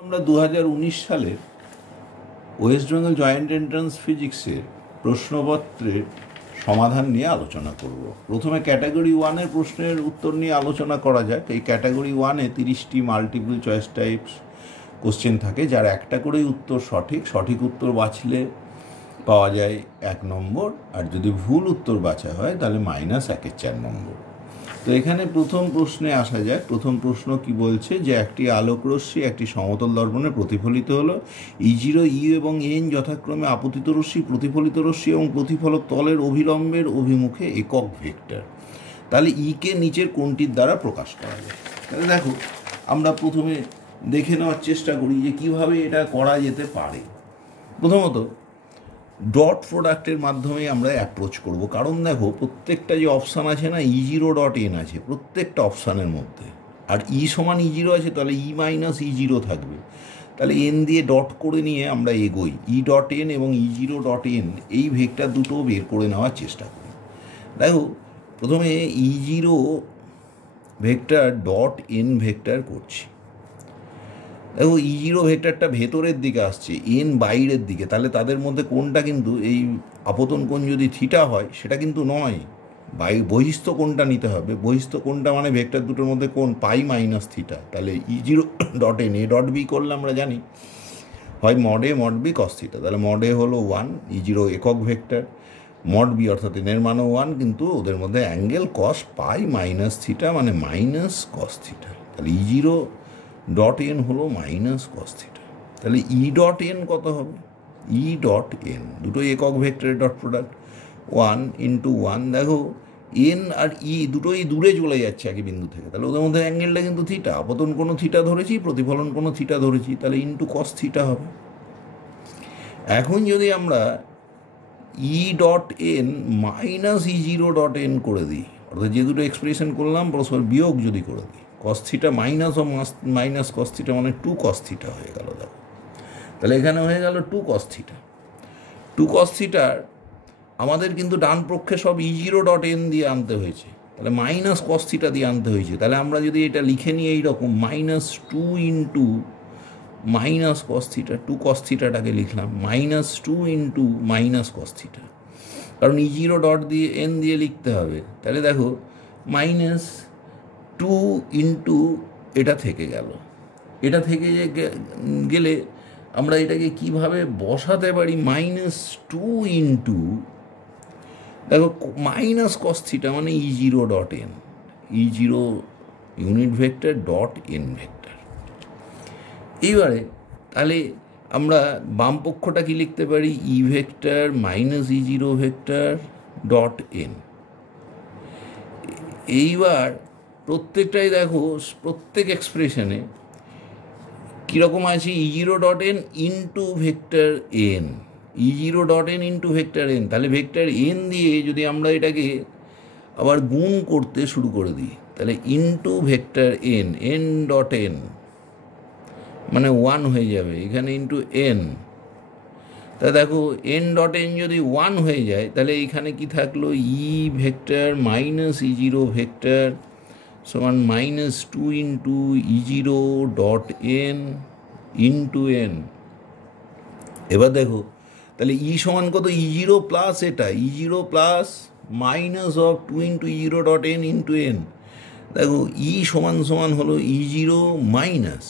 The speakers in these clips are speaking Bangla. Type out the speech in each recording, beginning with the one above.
আমরা 2019 সালের ওয়েস্ট বেঙ্গল জয়েন্ট এন্ট্রান্স ফিজিক্সের প্রশ্নপত্রের সমাধান নিয়ে আলোচনা করব। প্রথমে ক্যাটাগরি 1-এর প্রশ্নের উত্তর নিয়ে আলোচনা করা যাক। এই ক্যাটাগরি 1-এ 30টি মাল্টিপল চয়েস টাইপস কোশ্চেন থাকে, যার একটা করেই উত্তর সঠিক উত্তর বাছলে পাওয়া যায় 1 নম্বর, আর যদি ভুল উত্তর বাছা হয় তাহলে -1-4 নম্বর। তো এখানে প্রথম প্রশ্নে আসা যায়। প্রথম প্রশ্ন কি বলছে যে একটি আলোকরশ্মি একটি সমতল দর্পণে প্রতিফলিত হলো। E0, E এবং N যথাক্রমে আপতিত রশ্মি, প্রতিফলিত রশ্মি এবং প্রতিফলক তলের অভিলম্বের অভিমুখে একক ভেক্টর। তাহলে কে নিচের কোনটির দ্বারা প্রকাশ করা যায়? তাহলে দেখো, আমরা প্রথমে দেখে নেওয়ার চেষ্টা করি যে কিভাবে এটা করা যেতে পারে। প্রথমত ডট প্রোডাক্টের মাধ্যমে আমরা অ্যাপ্রোচ করব, কারণ দেখো প্রত্যেকটা যে অপশান আছে না, E0.n আছে প্রত্যেকটা অপশানের মধ্যে, আর সমান E0 আছে, তাহলে E-E0 থাকবে। তাহলে n দিয়ে ডট করে নিয়ে আমরা এগোই, E.n এবং E0.n এই ভেক্টর দুটো বের করে নেওয়ার চেষ্টা করি। দেখো প্রথমে E0 vector dot n vector করছি। দেখো E0 ভেক্টরটা ভেতরের দিকে আসছে, n বাইরের দিকে, তাহলে তাদের মধ্যে কোনটা কিন্তু এই আপতন কোণ যদি থিটা হয় সেটা কিন্তু নয়, বহিস্থ কোণটা নিতে হবে। বহিস্থ কোণটা মানে ভেক্টর দুটোর মধ্যে কোণ π-θ। তাহলে E0.n a.b করলে আমরা জানি হয় mod a mod b cos θ। তাহলে mod a হলো 1, E0 একক ভেক্টর, mod b অর্থাৎ n এর মানও 1, কিন্তু ওদের মধ্যে অ্যাঙ্গেল cos π-θ মানে -cos θ। তাহলে E0.n হলো -cos θ। তাহলে E.n কত হবে? E.n দুটো একক ভেক্টরের ডট প্রোডাক্ট, 1 × 1। দেখো n আর E দুটোই দূরে চলে যাচ্ছে একই বিন্দু থেকে, তাহলে ওদের মধ্যে অ্যাঙ্গেলটা কিন্তু থিটা। আপতন কোনো থিটা ধরেছি, প্রতিফলন কোনো থিটা ধরেছি, তাহলে cos θ হবে। এখন যদি আমরা E.n -E0.n করে দিই, অর্থাৎ যে দুটো এক্সপ্রেশন করলাম পরস্পর বিয়োগ যদি করে দিই, cos θ মাইনাস ও মাইনাস cos θ মানে 2 cos θ হয়ে গেল। দেখো তাহলে এখানে হয়ে গেল 2 cos θ। 2 cos θ আমাদের কিন্তু ডান পক্ষে সব E0.n দিয়ে আনতে হয়েছে, তাহলে -cos θ দিয়ে আনতে হয়েছে। তাহলে আমরা যদি এটা লিখে নিই এইরকম -2 × -cos θ, 2 cos θটাকে লিখলাম -2 × -cos θ, কারণ E0 দিয়ে n দিয়ে লিখতে হবে। তাহলে দেখো -2 × এটা থেকে গেল। এটা থেকে গেলে আমরা এটাকে কিভাবে বসাতে পারি? -2 × দেখো -cos θ মানে E0.n, E0 unit vector dot n vector. এইবারে তাহলে আমরা বাম পক্ষটা কি লিখতে পারি? E vector -E0 vector dot n। এইবার প্রত্যেকটাই দেখো, প্রত্যেক এক্সপ্রেশনে কীরকম আছে? E0.n into vector n, E0.n into vector n। তাহলে ভেক্টর n দিয়ে যদি আমরা এটাকে আবার গুণ করতে শুরু করে দিই, তাহলে into vector n dot n মানে 1 হয়ে যাবে, এখানে ইন্টু n। তা দেখো n ডট n যদি 1 হয়ে যায়, তাহলে এইখানে কি থাকলো? E ভেক্টর -E0 ভেক্টর সমান -2 × E0.n ইন্টু n। এবার দেখো তাহলে E সমান কত? E0 প্লাস এটা, E0 plus -2 × E0.n into n। দেখো E সমান হলো E0 -2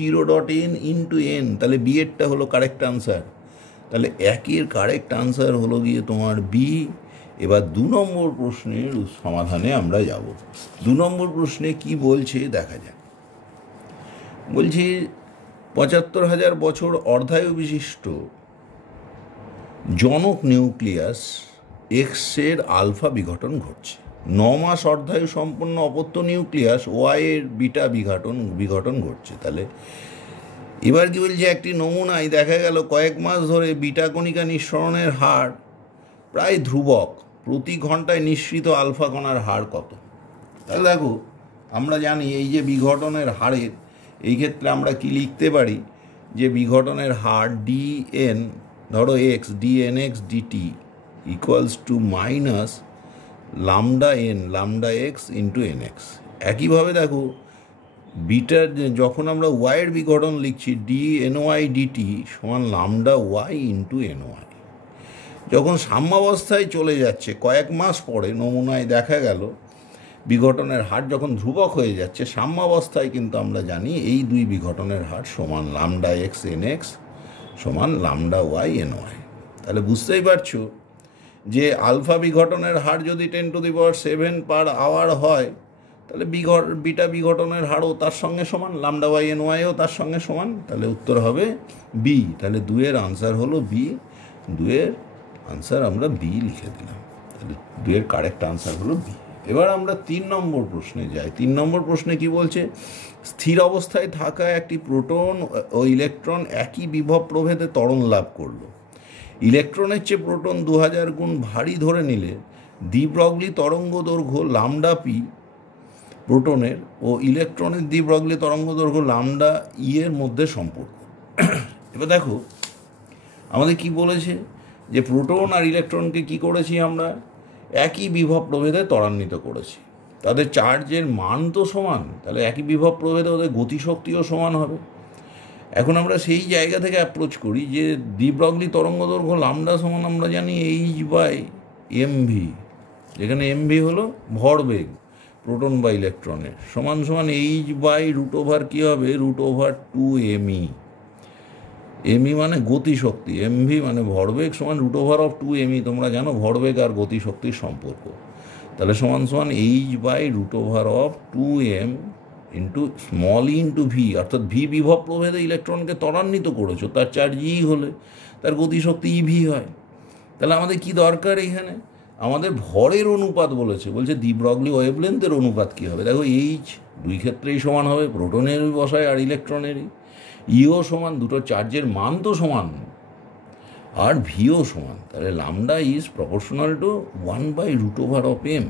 E0.n ইন্টু n। তাহলে বি এরটা হলো কারেক্ট আনসার। তাহলে 1-এর কারেক্ট আনসার হলো গিয়ে তোমার বি। এবার 2 নম্বর প্রশ্নের সমাধানে আমরা যাব। 2 নম্বর প্রশ্নে কি বলছে দেখা যাক। বলছে 75,000 বছর অর্ধায়ু বিশিষ্ট জনক নিউক্লিয়াস এক্সের আলফা বিঘটন ঘটছে। 9 মাস অর্ধায়ু সম্পন্ন অপত্য নিউক্লিয়াস ওয়াইয়ের বিটা বিঘটন ঘটছে। তাহলে এবার কি বলছে? একটি নমুনায় দেখা গেল কয়েক মাস ধরে বিটা কণিকা নিঃসরণের হার প্রায় ধ্রুবক, প্রতি ঘন্টায় নিঃসৃত আলফা কণার হার কত? তাহলে দেখো আমরা জানি এই যে বিঘটনের হারের, এই ক্ষেত্রে আমরা কি লিখতে পারি? যে বিঘটনের হার dn, ধরো x, dnx dt equals to -λ n λ x × nx। একইভাবে দেখো বিটার যখন আমরা ওয়াইয়ের বিঘটন লিখছি dNY dt সমান λy ইন্টু NY, যখন সাম্যাবস্থায় চলে যাচ্ছে কয়েক মাস পরে নমুনায় দেখা গেল বিঘটনের হার যখন ধ্রুবক হয়ে যাচ্ছে, সাম্যাবস্থায় কিন্তু আমরা জানি এই দুই বিঘটনের হার সমান λx nx সমান λy ny। তাহলে বুঝতেই পারছো যে আলফা বিঘটনের হার যদি 10⁷ পার আওয়ার হয়, তাহলে বিটা বিঘটনের হারও তার সঙ্গে সমান, λy nyও তার সঙ্গে সমান। তাহলে উত্তর হবে বি। তাহলে 2-এর আনসার হলো বি। 2-এর আনসার আমরা বি লিখে দিলাম। তাহলে 2-এর কারেক্ট আনসার হলো বি। এবার আমরা 3 নম্বর প্রশ্নে যাই। 3 নম্বর প্রশ্নে কি বলছে? স্থির অবস্থায় থাকা একটি প্রোটন ও ইলেকট্রন একই বিভব প্রভেদে ত্বরণ লাভ করলো। ইলেকট্রনের চেয়ে প্রোটন 2000 গুণ ভারী ধরে নিলে দ্বিব্রগলি তরঙ্গ দৈর্ঘ্য λ p প্রোটনের ও ইলেকট্রনের দ্বিব্রগলি তরঙ্গ দৈর্ঘ্য λ e এর মধ্যে সম্পর্ক। এবার দেখো আমাদের কি বলেছে যে প্রোটন আর ইলেকট্রনকে কি করেছি আমরা? একই বিভব প্রভেদে ত্বরান্বিত করেছি। তাদের চার্জের মান তো সমান, তাহলে একই বিভব প্রভেদে ওদের গতিশক্তিও সমান হবে। এখন আমরা সেই জায়গা থেকে অ্যাপ্রোচ করি যে দ্বিব্রগলি তরঙ্গ দৈর্ঘ্য λ সমান আমরা জানি h/mv, যেখানে mv হলো ভরবেগ প্রোটন বা ইলেকট্রনের, সমান সমান h/√ওভার কী হবে? √2me। এমই মানে গতিশক্তি, mv মানে ভরবেগ, সমান √2me। তোমরা জানো ভরবেগ আর গতিশক্তির সম্পর্ক। তাহলে সমান সমান h/√2m ইন্টু স্মল ই ইন্টু ভি, অর্থাৎ ভি বিভব প্রভেদে ইলেকট্রনকে ত্বরান্বিত করেছো, তার চার্জ ই হলে তার গতিশক্তি ইভি হয়। তাহলে আমাদের কি দরকার এখানে? আমাদের ভরের অনুপাত বলছে দ্বিব্রগলি ওয়েভলেন্থের অনুপাত কী হবে? দেখো এইচ দুই ক্ষেত্রেই সমান হবে, প্রোটনেরই বসায় আর ইলেকট্রনেরই। ইও সমান, দুটো চার্জের মান তো সমান, আর ভিও সমান। তাহলে λ ইজ প্রপোর্শনাল টু 1/√m।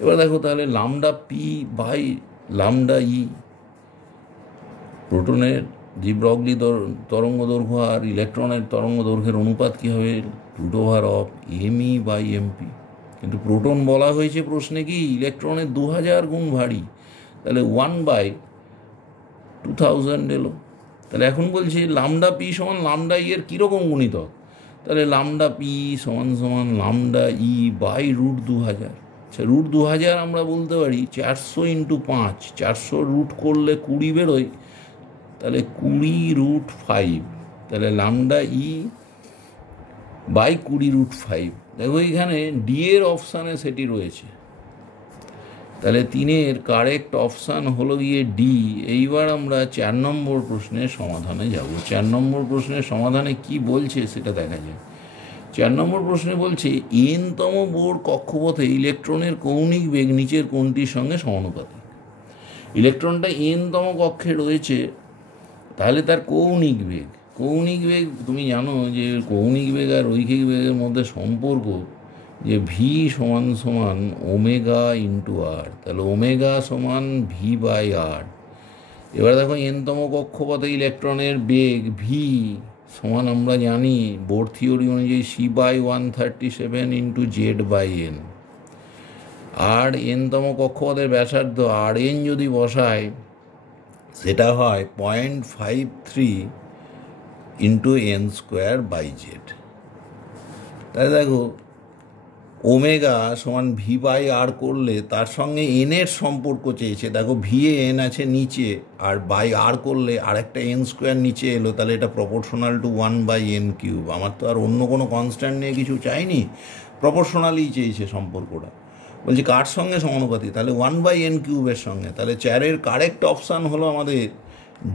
এবার দেখো তাহলে λ p/λ e, প্রোটনের দ্বিব্রগলি তরঙ্গ দৈর্ঘ্য আর ইলেকট্রনের তরঙ্গ দৈর্ঘ্যের অনুপাত কী হবে? √me/mp। কিন্তু প্রোটন বলা হয়েছে প্রশ্নে কি ইলেকট্রনের 2000 গুণ ভারী, তাহলে 1/2000 এলো। তাহলে এখন বলছি λ p সমান λ e এর কীরকম গুণিতক? তাহলে λ p সমান সমান λ e/√2000। আচ্ছা, √2000 আমরা বলতে পারি 400 × 5, 400 রুট করলে 20 বেরোয়, তাহলে 20√5। তাহলে λ e/20√5। দেখো এইখানে ডি এর অপশানে সেটি রয়েছে, তাহলে 3-এর কারেক্ট অপশান হলো গিয়ে ডি। এইবার আমরা 4 নম্বর প্রশ্নের সমাধানে যাব। 4 নম্বর প্রশ্নের সমাধানে কি বলছে সেটা দেখা যায়। 4 নম্বর প্রশ্নে বলছে n-তম বোর কক্ষপথে ইলেকট্রনের কৌণিক বেগ নিচের কোণটির সঙ্গে সমানুপাতিক। ইলেকট্রনটা n-তম কক্ষে রয়েছে, তাহলে তার কৌণিক বেগ তুমি জানো যে কৌণিক বেগ আর রৈখিক বেগের মধ্যে সম্পর্ক যে ভি সমান সমান ওমেগা ইন্টু আর, তাহলে ওমেগা সমান v/r। এবার দেখো n-তম কক্ষপথে ইলেকট্রনের বেগ ভি সমান আমরা জানি বোর থিওরি অনুযায়ী c/137 ইন্টু z/n। আর n-তম কক্ষপথের ব্যাসার্ধ আর এন যদি বসায় সেটা হয় 0.53 ইন্টু n²/z। তাই দেখো ওমেগা সমান v/r করলে তার সঙ্গে এনের সম্পর্ক চেয়েছে। দেখো ভি এ এন আছে নিচে, আর r করলে আরেকটা n² নিচে এলো, তাহলে এটা প্রপোর্শনাল টু 1/n³। আমার তো আর অন্য কোনো কনস্ট্যান্ট নিয়ে কিছু চাইনি, প্রপোর্শনালই চেয়েছে সম্পর্কটা। বলছি কার সঙ্গে সমানুপাতিক? তাহলে 1/n³ সঙ্গে। তাহলে 4-এর কারেক্ট অপশান হলো আমাদের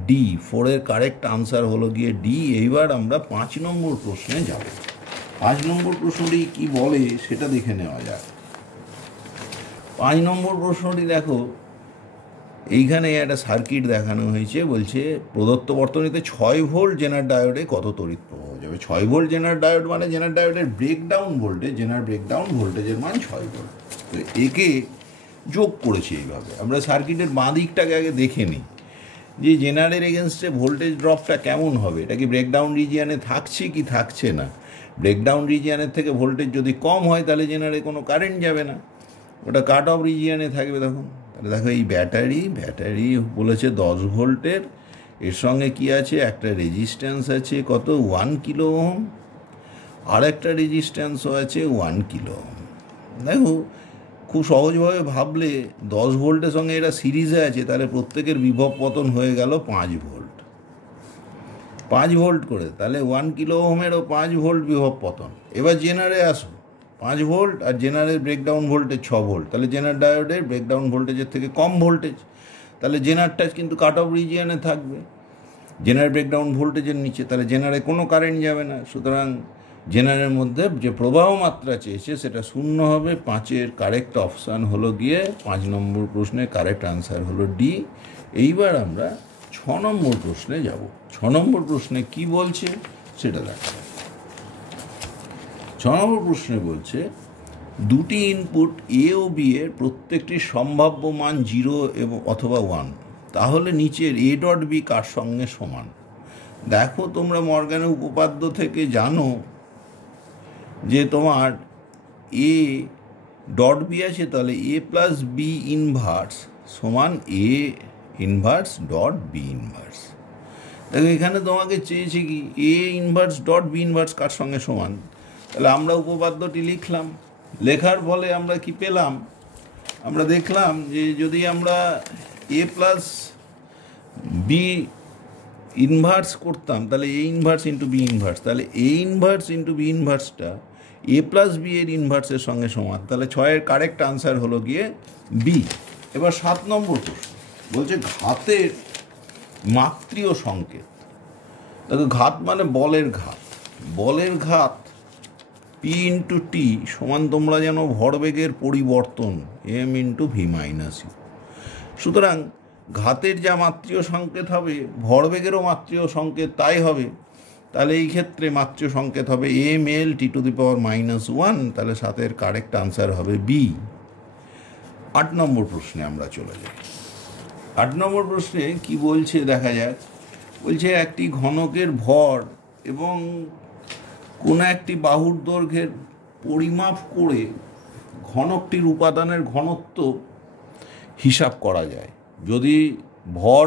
ডি। 4-এর কারেক্ট আনসার হলো গিয়ে ডি। এইবার আমরা 5 নম্বর প্রশ্নে যাব। 5 নম্বর প্রশ্নটি কি বলে সেটা দেখে নেওয়া যাক। 5 নম্বর প্রশ্নটি দেখো, এইখানে একটা সার্কিট দেখানো হয়েছে। বলছে প্রদত্ত বর্তনীতে 6 ভোল্ট জেনার ডায়োডে কত তড়িৎ প্রবাহ যাবে? 6 ভোল্ট জেনার ডায়োড মানে জেনার ডায়োডের ব্রেকডাউন ভোল্টেজ, জেনার ব্রেকডাউন ভোল্টেজের মান 6 ভোল্ট। তো একে যোগ করেছি এইভাবে। আমরা সার্কিটের বাঁ দিকটাকে আগে দেখে নিই যে জেনারের এগেনস্টে ভোল্টেজ ড্রপটা কেমন হবে। এটা কি ব্রেকডাউন রিজিয়ানে থাকছে কি থাকছে না? ব্রেকডাউন রিজিয়ানের থেকে ভোল্টেজ যদি কম হয় তাহলে জেনারে কোনো কারেন্ট যাবে না, ওটা কাট অফ রিজিয়ানে থাকবে তখন। তাহলে দেখো এই ব্যাটারি বলেছে 10 ভোল্টের, এর সঙ্গে কি আছে, একটা রেজিস্ট্যান্স আছে কত 1 কিলো ওহম, আর একটা রেজিস্ট্যান্সও আছে 1 কিলো ওহম। দেখো খুব সহজভাবে ভাবলে 10 ভোল্টের সঙ্গে এটা সিরিজে আছে, তাহলে প্রত্যেকের বিভব পতন হয়ে গেল 5 ভোল্ট, 5 ভোল্ট করে, তাহলে 1 কিলো ওহমেরও 5 ভোল্ট বিভব পতন। এবার জেনারে আসো, 5 ভোল্ট আর জেনারের ব্রেকডাউন ভোল্টেজ 6 ভোল্ট, তাহলে জেনার ডায়োডের ব্রেকডাউন ভোল্টেজের থেকে কম ভোল্টেজ, তাহলে জেনারটা কিন্তু কাট অফ রিজিয়নে থাকবে, জেনার ব্রেকডাউন ভোল্টেজের নিচে, তাহলে জেনারে কোনো কারেন্ট যাবে না। সুতরাং জেনারের মধ্যে যে প্রবাহ মাত্রা চেয়েছে সেটা 0 হবে। 5-এর কারেক্ট অপশান হলো গিয়ে 5 নম্বর প্রশ্নের কারেক্ট আনসার হলো ডি। এইবার আমরা 6 নম্বর প্রশ্নে যাব। 6 নম্বর প্রশ্নে কি বলছে সেটা দেখা যাক। 6 নম্বর প্রশ্নে বলছে দুটি ইনপুট এ ও বি এর প্রত্যেকটি সম্ভাব্য মান 0 এবং অথবা 1, তাহলে নিচের এ ডট বি কার সঙ্গে সমান। দেখো তোমরা মর্গ্যানের উপপাদ্য থেকে জানো যে তোমার এ ডট বি আছে, তাহলে এ প্লাস বি ইনভার্স সমান A inverse dot B inverse. দেখো এখানে তোমাকে চেয়েছে কি A inverse dot B inverse কার সঙ্গে সমান, তাহলে আমরা উপপাদ্যটি লিখলাম, লেখার ফলে আমরা কি পেলাম, আমরা দেখলাম যে যদি আমরা এ প্লাস বি ইনভার্স করতাম তাহলে A inverse into B inverse, তাহলে A inverse into B ইনভার্সটা A plus B এর ইনভার্সের সঙ্গে সমান, তাহলে 6-এর কারেক্ট আনসার হলো গিয়ে বি। এবার 7 নম্বর প্রশ্ন বলছে ঘাতের মাত্রীয় সংকেত। দেখো ঘাত মানে বলের ঘাত পি ইন্টু টি সমান তোমরা জানো ভরবেগের পরিবর্তন M into V minus U. সুতরাং ঘাতের যা মাত্রীয় সংকেত হবে ভরবেগেরও মাত্রীয় সংকেত তাই হবে, তাহলে এই ক্ষেত্রে মাত্রীয় সংকেত হবে M L T to the পাওয়ার -1, তাহলে 7-এর কারেক্ট আনসার হবে বি। 8 নম্বর প্রশ্নে আমরা চলে যাই। 8 নম্বর প্রশ্নে কি বলছে দেখা যাক। বলছে একটি ঘনকের ভর এবং কোনো একটি বাহুর দৈর্ঘ্যের পরিমাপ করে ঘনকটির উপাদানের ঘনত্ব হিসাব করা যায় যদি ভর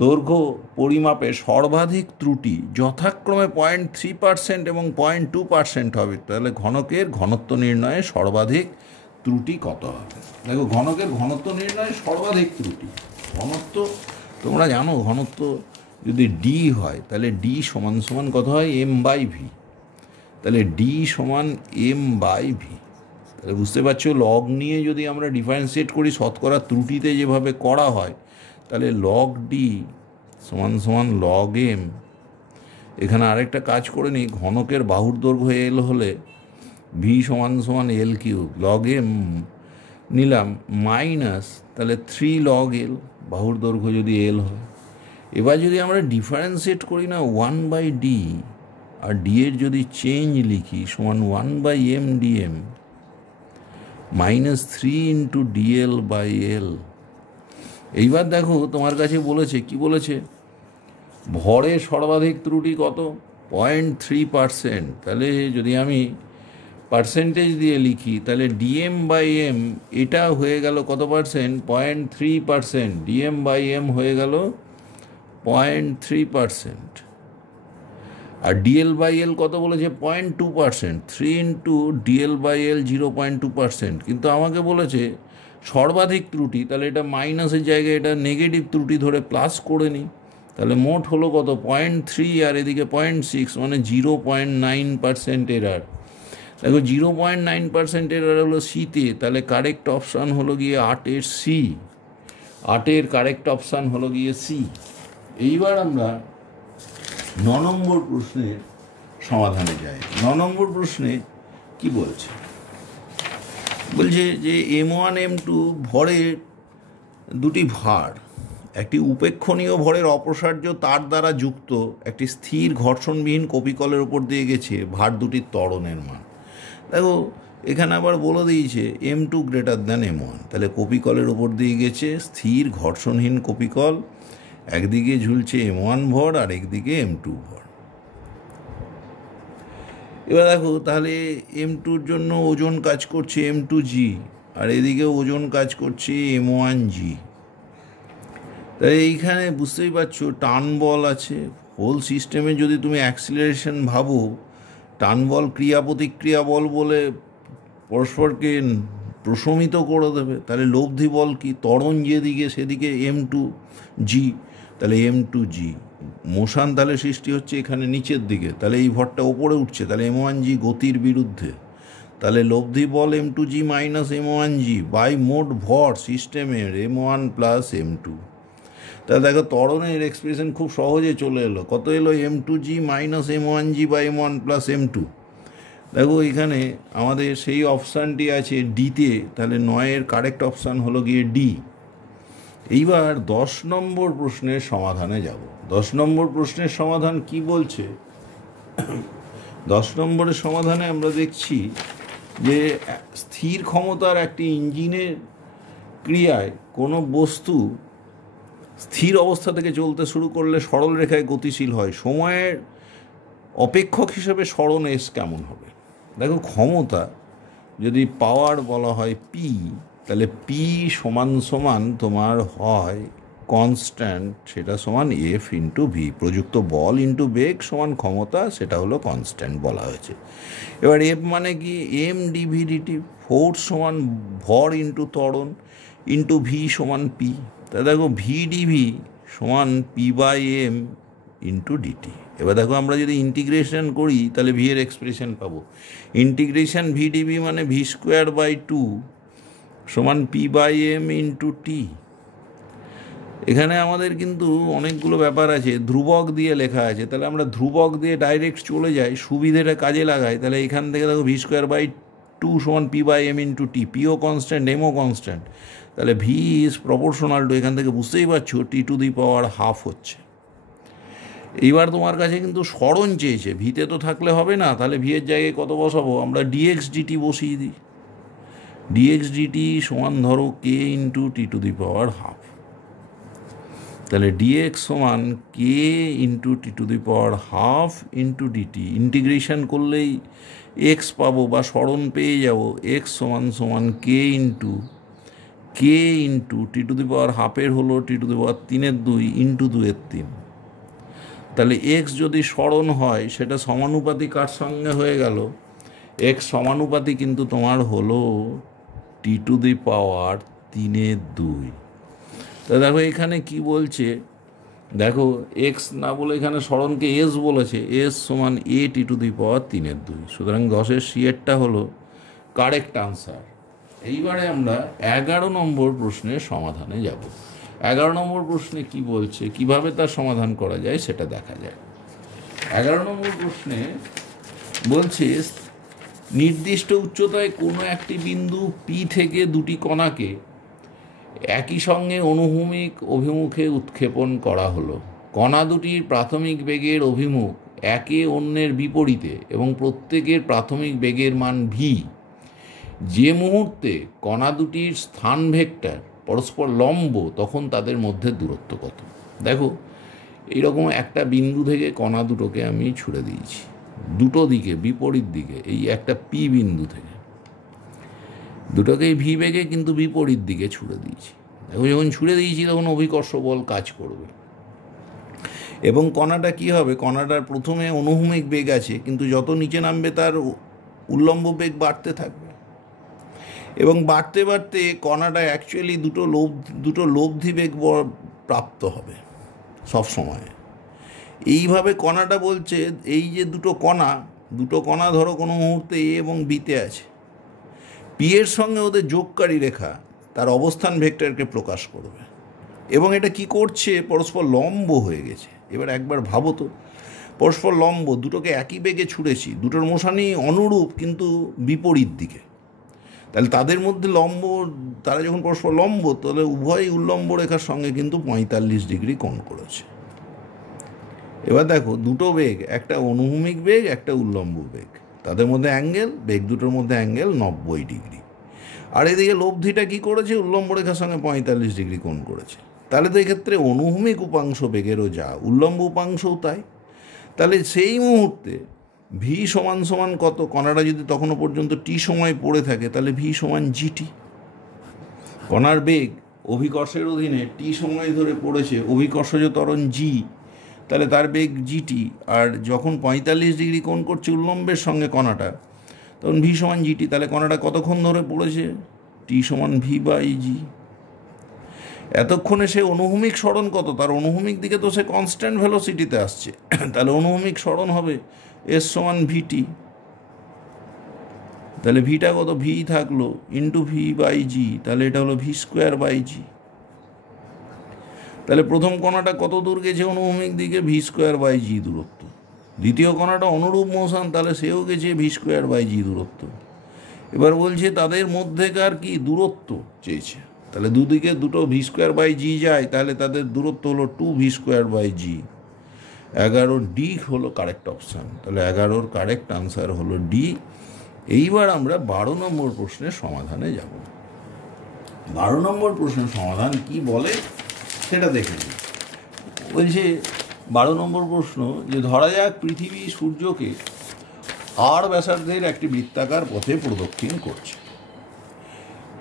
দৈর্ঘ্য পরিমাপে সর্বাধিক ত্রুটি যথাক্রমে 0.3% এবং 0.2% হবে, তাহলে ঘনকের ঘনত্ব নির্ণয়ে সর্বাধিক ত্রুটি কত হবে। দেখো ঘনকের ঘনত্ব নির্ণয়ে সর্বাধিক ত্রুটি, ঘনত্ব তোমরা জানো ঘনত্ব যদি ডি হয় তাহলে ডি সমান সমান কত হয় এম বাই ভি, তাহলে ডি সমান এম বাই ভি। তাহলে বুঝতে পারছো লগ নিয়ে যদি আমরা ডিফারেন্সিয়েট করি শতকরা ত্রুটিতে যেভাবে করা হয়, তাহলে লগ ডি সমান সমান লগ এম। এখানে আরেকটা কাজ করে নিই, ঘনকের বাহুর দৈর্ঘ্য এল হলে ভি সমান সমান এল কিউব, লগ এম নিলাম মাইনাস তাহলে 3 লগ এল, বাহুর দৈর্ঘ্য যদি এল হয়। এবার যদি আমরা ডিফারেন্সিয়েট করি না 1/d আর ডি এর যদি চেঞ্জ লিখি সমান 1/m dm -3 into DL by L. এইবার দেখো তোমার কাছে বলেছে কি বলেছে, ভরের সর্বাধিক ত্রুটি কত 0.3%, তাহলে যদি আমি পার্সেন্টেজ দিয়ে লিখি তাহলে ডিএম বাই এম এটা হয়ে গেল কত পার্সেন্ট 0.3%, ডিএম বাই এম হয়ে গেল 0.3%, আর ডিএল বাই এল কত বলেছে 0.2%, 3 ইন্টু ডিএল বাই এল 0.2%। কিন্তু আমাকে বলেছে সর্বাধিক ত্রুটি, তাহলে এটা মাইনাসের জায়গায় এটা নেগেটিভ ত্রুটি ধরে প্লাস করে নিই, তাহলে মোট হলো কত 0.3 আর এদিকে 0.6 মানে 0.9% এরার। দেখো 0.9% এরার হলো সিতে, তাহলে কারেক্ট অপশান হলো গিয়ে 8-এর সি, 8-এর কারেক্ট অপশান হলো গিয়ে সি। এইবার আমরা 9 নম্বর প্রশ্নের সমাধানে যাই। 9 নম্বর প্রশ্নে কি বলছে, বলছে যে M1 M2 ভরের দুটি ভার একটি উপেক্ষণীয় ভরের অপসার্য তার দ্বারা যুক্ত একটি স্থির ঘর্ষণবিহীন কপিকলের উপর দিয়ে গেছে ভার দুটির ত্বরণের মান। দেখো এখানে আবার বলে দিয়েছে M2 গ্রেটার দ্যান M1, তাহলে কপিকলের উপর দিয়ে গেছে স্থির ঘর্ষণহীন কপিকল, একদিকে ঝুলছে M1 ভর আর একদিকে M2 ভর। এবার দেখো তাহলে M2-র জন্য ওজন কাজ করছে M2G আর এদিকে ওজন কাজ করছে m1g। তাই এইখানে বুঝতেই পারছো টান বল আছে। হোল সিস্টেমে যদি তুমি অ্যাক্সিলারেশন ভাবো, টান বল ক্রিয়া প্রতিক্রিয়া বল বলে পরস্পরকে প্রশমিত করে দেবে। তাহলে লব্ধি বল কি? ত্বরণ যেদিকে সেদিকে m2g, তাহলে m2g। মোশন তাহলে সৃষ্টি হচ্ছে এখানে নিচের দিকে, তাহলে এই ভরটা ওপরে উঠছে, তাহলে m1g গতির বিরুদ্ধে। তাহলে লব্ধি বল m2g মাইনাস m1g বাই মোট ভর সিস্টেমের m1 প্লাস m2। তাহলে দেখো ত্বরণের এক্সপ্রেশন খুব সহজে চলে এলো। কত এলো? m2g minus m1g by m1 plus m2। দেখো এখানে আমাদের সেই অপশানটি আছে ডিতে, তাহলে 9-এর কারেক্ট অপশান হলো গিয়ে ডি। এইবার 10 নম্বর প্রশ্নের সমাধানে যাব। 10 নম্বর প্রশ্নের সমাধান কি বলছে? 10 নম্বরের সমাধানে আমরা দেখছি যে স্থির ক্ষমতার একটি ইঞ্জিনের ক্রিয়ায় কোনো বস্তু স্থির অবস্থা থেকে চলতে শুরু করলে সরল রেখায় গতিশীল হয়। সময়ের অপেক্ষক হিসেবে স্মরণ এস কেমন হবে? দেখো ক্ষমতা যদি পাওয়ার বলা হয় পি, তাহলে পি সমান সমান তোমার হয় কনস্ট্যান্ট, সেটা সমান এফ ইন্টু ভি। প্রযুক্ত বল ইন্টু বেগ সমান ক্ষমতা, সেটা হলো কনস্ট্যান্ট বলা হয়েছে। এবার এফ মানে কি? M DV DT. ফোর্স সমান ভর ইন্টু ত্বরণ ইন্টু ভি সমান পি। তা দেখো ভি ডিভি সমান P by M into DT. এবার দেখো আমরা যদি ইন্টিগ্রেশন করি তাহলে ভি এর এক্সপ্রেশন পাবো। ইন্টিগ্রেশন ভি ডিভি মানে ভি স্কোয়ার বাই 2 সমান পি বাই এম ইন্টু টি। এখানে আমাদের কিন্তু অনেকগুলো ব্যাপার আছে, ধ্রুবক দিয়ে লেখা আছে। তাহলে আমরা ধ্রুবক দিয়ে ডাইরেক্ট চলে যাই, সুবিধেটা কাজে লাগাই। তাহলে এখান থেকে দেখো ভি স্কোয়ার বাই 2 সমান P by M into T. পিও কনস্ট্যান্ট, এমও কনস্ট্যান্ট, তাহলে ভি ইজ প্রপোর্শনাল টু, এখান থেকে বুঝতেই পারছো টি টু দি পাওয়ার হাফ হচ্ছে। এইবার তোমার কাছে কিন্তু স্মরণ চেয়েছে, ভিতে তো থাকলে হবে না, তাহলে ভি এর জায়গায় কত বসাবো? আমরা ডিএক্স ডিটি বসিয়ে দিই। ডিএক্স ডিটি সমান ধরো k into t to the power half. তাহলে ডিএক্স সমান k into t to the power half into dt. Integration করলেই এক্স পাবো বা স্মরণ পেয়ে যাবো। এক্স সমান সমান k into t to the পাওয়ার হাফের হলো টি টু দি পাওয়ার 3/2 ইন্টু 2/3। তাহলে এক্স যদি স্মরণ হয় সেটা সমানুপাতি কার সঙ্গে হয়ে গেল? এক্স সমানুপাতি কিন্তু তোমার হলো টি টু দি পাওয়ার 3/2। তা দেখো এখানে কি বলছে, দেখো এক্স না বলে এখানে স্মরণকে এস বলেছে। এস সমান এ টি টু দি পাওয়ার 3/2। সুতরাং 10-এর সিএরটা হলো কারেক্ট আনসার। এইবারে আমরা 11 নম্বর প্রশ্নের সমাধানে যাব। 11 নম্বর প্রশ্নে কি বলছে, কিভাবে তার সমাধান করা যায় সেটা দেখা যায়। 11 নম্বর প্রশ্নে বলছে নির্দিষ্ট উচ্চতায় কোনো একটি বিন্দু পি থেকে দুটি কণাকে একই সঙ্গে অনুভূমিক অভিমুখে উৎক্ষেপণ করা হলো। কণা দুটির প্রাথমিক বেগের অভিমুখ একে অন্যের বিপরীতে এবং প্রত্যেকের প্রাথমিক বেগের মান ভি। যে মুহূর্তে কণা দুটির স্থান ভেক্টর পরস্পর লম্ব তখন তাদের মধ্যে দূরত্ব কত? দেখো এইরকম একটা বিন্দু থেকে কণা দুটোকে আমি ছুড়ে দিয়েছি দুটো দিকে, বিপরীত দিকে। এই একটা পি বিন্দু থেকে দুটোকেই ভি বেগে কিন্তু বিপরীত দিকে ছুড়ে দিয়েছি। দেখো যখন ছুড়ে দিয়েছি তখন অভিকর্ষ বল কাজ করবে এবং কণাটা কি হবে? কণাটার প্রথমে অনুভূমিক বেগ আছে, কিন্তু যত নিচে নামবে তার উল্লম্ব বেগ বাড়তে থাকবে এবং বাড়তে বাড়তে কণাটা অ্যাকচুয়ালি দুটো লব্ধি বেগ প্রাপ্ত হবে সব সময়। এইভাবে কণাটা বলছে এই যে দুটো কণা ধরো কোনো মুহূর্তে এ এবং বিতে আছে, পি এর সঙ্গে ওদের যোগকারী রেখা তার অবস্থান ভেক্টরকে প্রকাশ করবে এবং এটা কি করছে? পরস্পর লম্ব হয়ে গেছে। এবার একবার ভাবো তো, পরস্পর লম্ব, দুটোকে একই বেগে ছুঁড়েছি, দুটোর মোশনই অনুরূপ কিন্তু বিপরীত দিকে। তাহলে তাদের মধ্যে তারা যখন পরস্পর লম্ব, তাহলে উভয়ই উল্লম্ব রেখার সঙ্গে কিন্তু 45 ডিগ্রি কোণ করেছে। এবার দেখো দুটো বেগ, একটা অনুভূমিক বেগ, একটা উল্লম্ব বেগ, তাদের মধ্যে বেগ দুটোর মধ্যে অ্যাঙ্গেল 90 ডিগ্রি। আর এদিকে লব্ধিটা কি করেছে? উল্লম্ব রেখার সঙ্গে 45 ডিগ্রি কোণ করেছে। তাহলে তো এক্ষেত্রে অনুভূমিক উপাংশ বেগেরও যা, উল্লম্ব উপাংশও তাই। তাহলে সেই মুহূর্তে ভি সমান সমান কত? কণাটা যদি তখনও পর্যন্ত টি সময় পড়ে থাকে তাহলে ভি সমান জিটি। কণার বেগ অভিকর্ষের অধীনে টি সময় ধরে পড়েছে অভিকর্ষজ ত্বরণ জি, তাহলে তার বেগ জিটি, আর যখন 45 ডিগ্রি কোণ করছে উল্লম্বের সঙ্গে কণাটা, তখন ভি সমান জিটি, তাহলে কণাটা কতক্ষণ ধরে পড়েছে, টি সমান ভি বাই জি। এতক্ষণে সে অনুভূমিক সরণ কত, তার অনুভূমিক দিকে তো সে কনস্ট্যান্ট ভেলোসিটিতে আসছে, তাহলে অনুভূমিক সরণ হবে এস সমান ভিটি। তাহলে ভিটা কত, ভি থাকলো ইন্টু ভি বাই জি, তাহলে এটা হলো ভি স্কোয়ার বাই জি। তাহলে প্রথম কণাটা কত দূর গেছে অনুভূমিক দিকে, ভি স্কোয়ার বাই জি দূরত্ব। দ্বিতীয় কণাটা অনুরূপ মোশন, তাহলে সেও গেছে ভি স্কোয়ার বাই জি দূরত্ব। এবার বলছে তাদের মধ্যেকার কি দূরত্ব চেয়েছে, তাহলে দুদিকে দুটো ভি স্কোয়ার বাই জি যায়, তাহলে তাদের দূরত্ব হলো 2 V square by G. 11 D হলো কারেক্ট অপশান, তাহলে 11-র কারেক্ট আনসার হলো ডি। এইবার আমরা 12 নম্বর প্রশ্নের সমাধানে যাব। 12 নম্বর প্রশ্নের সমাধান কি বলে সেটা দেখে নিই। বলছে 12 নম্বর প্রশ্ন, যে ধরা যাক পৃথিবী সূর্যকে আর ব্যাসার্ধের একটি বৃত্তাকার পথে প্রদক্ষিণ করছে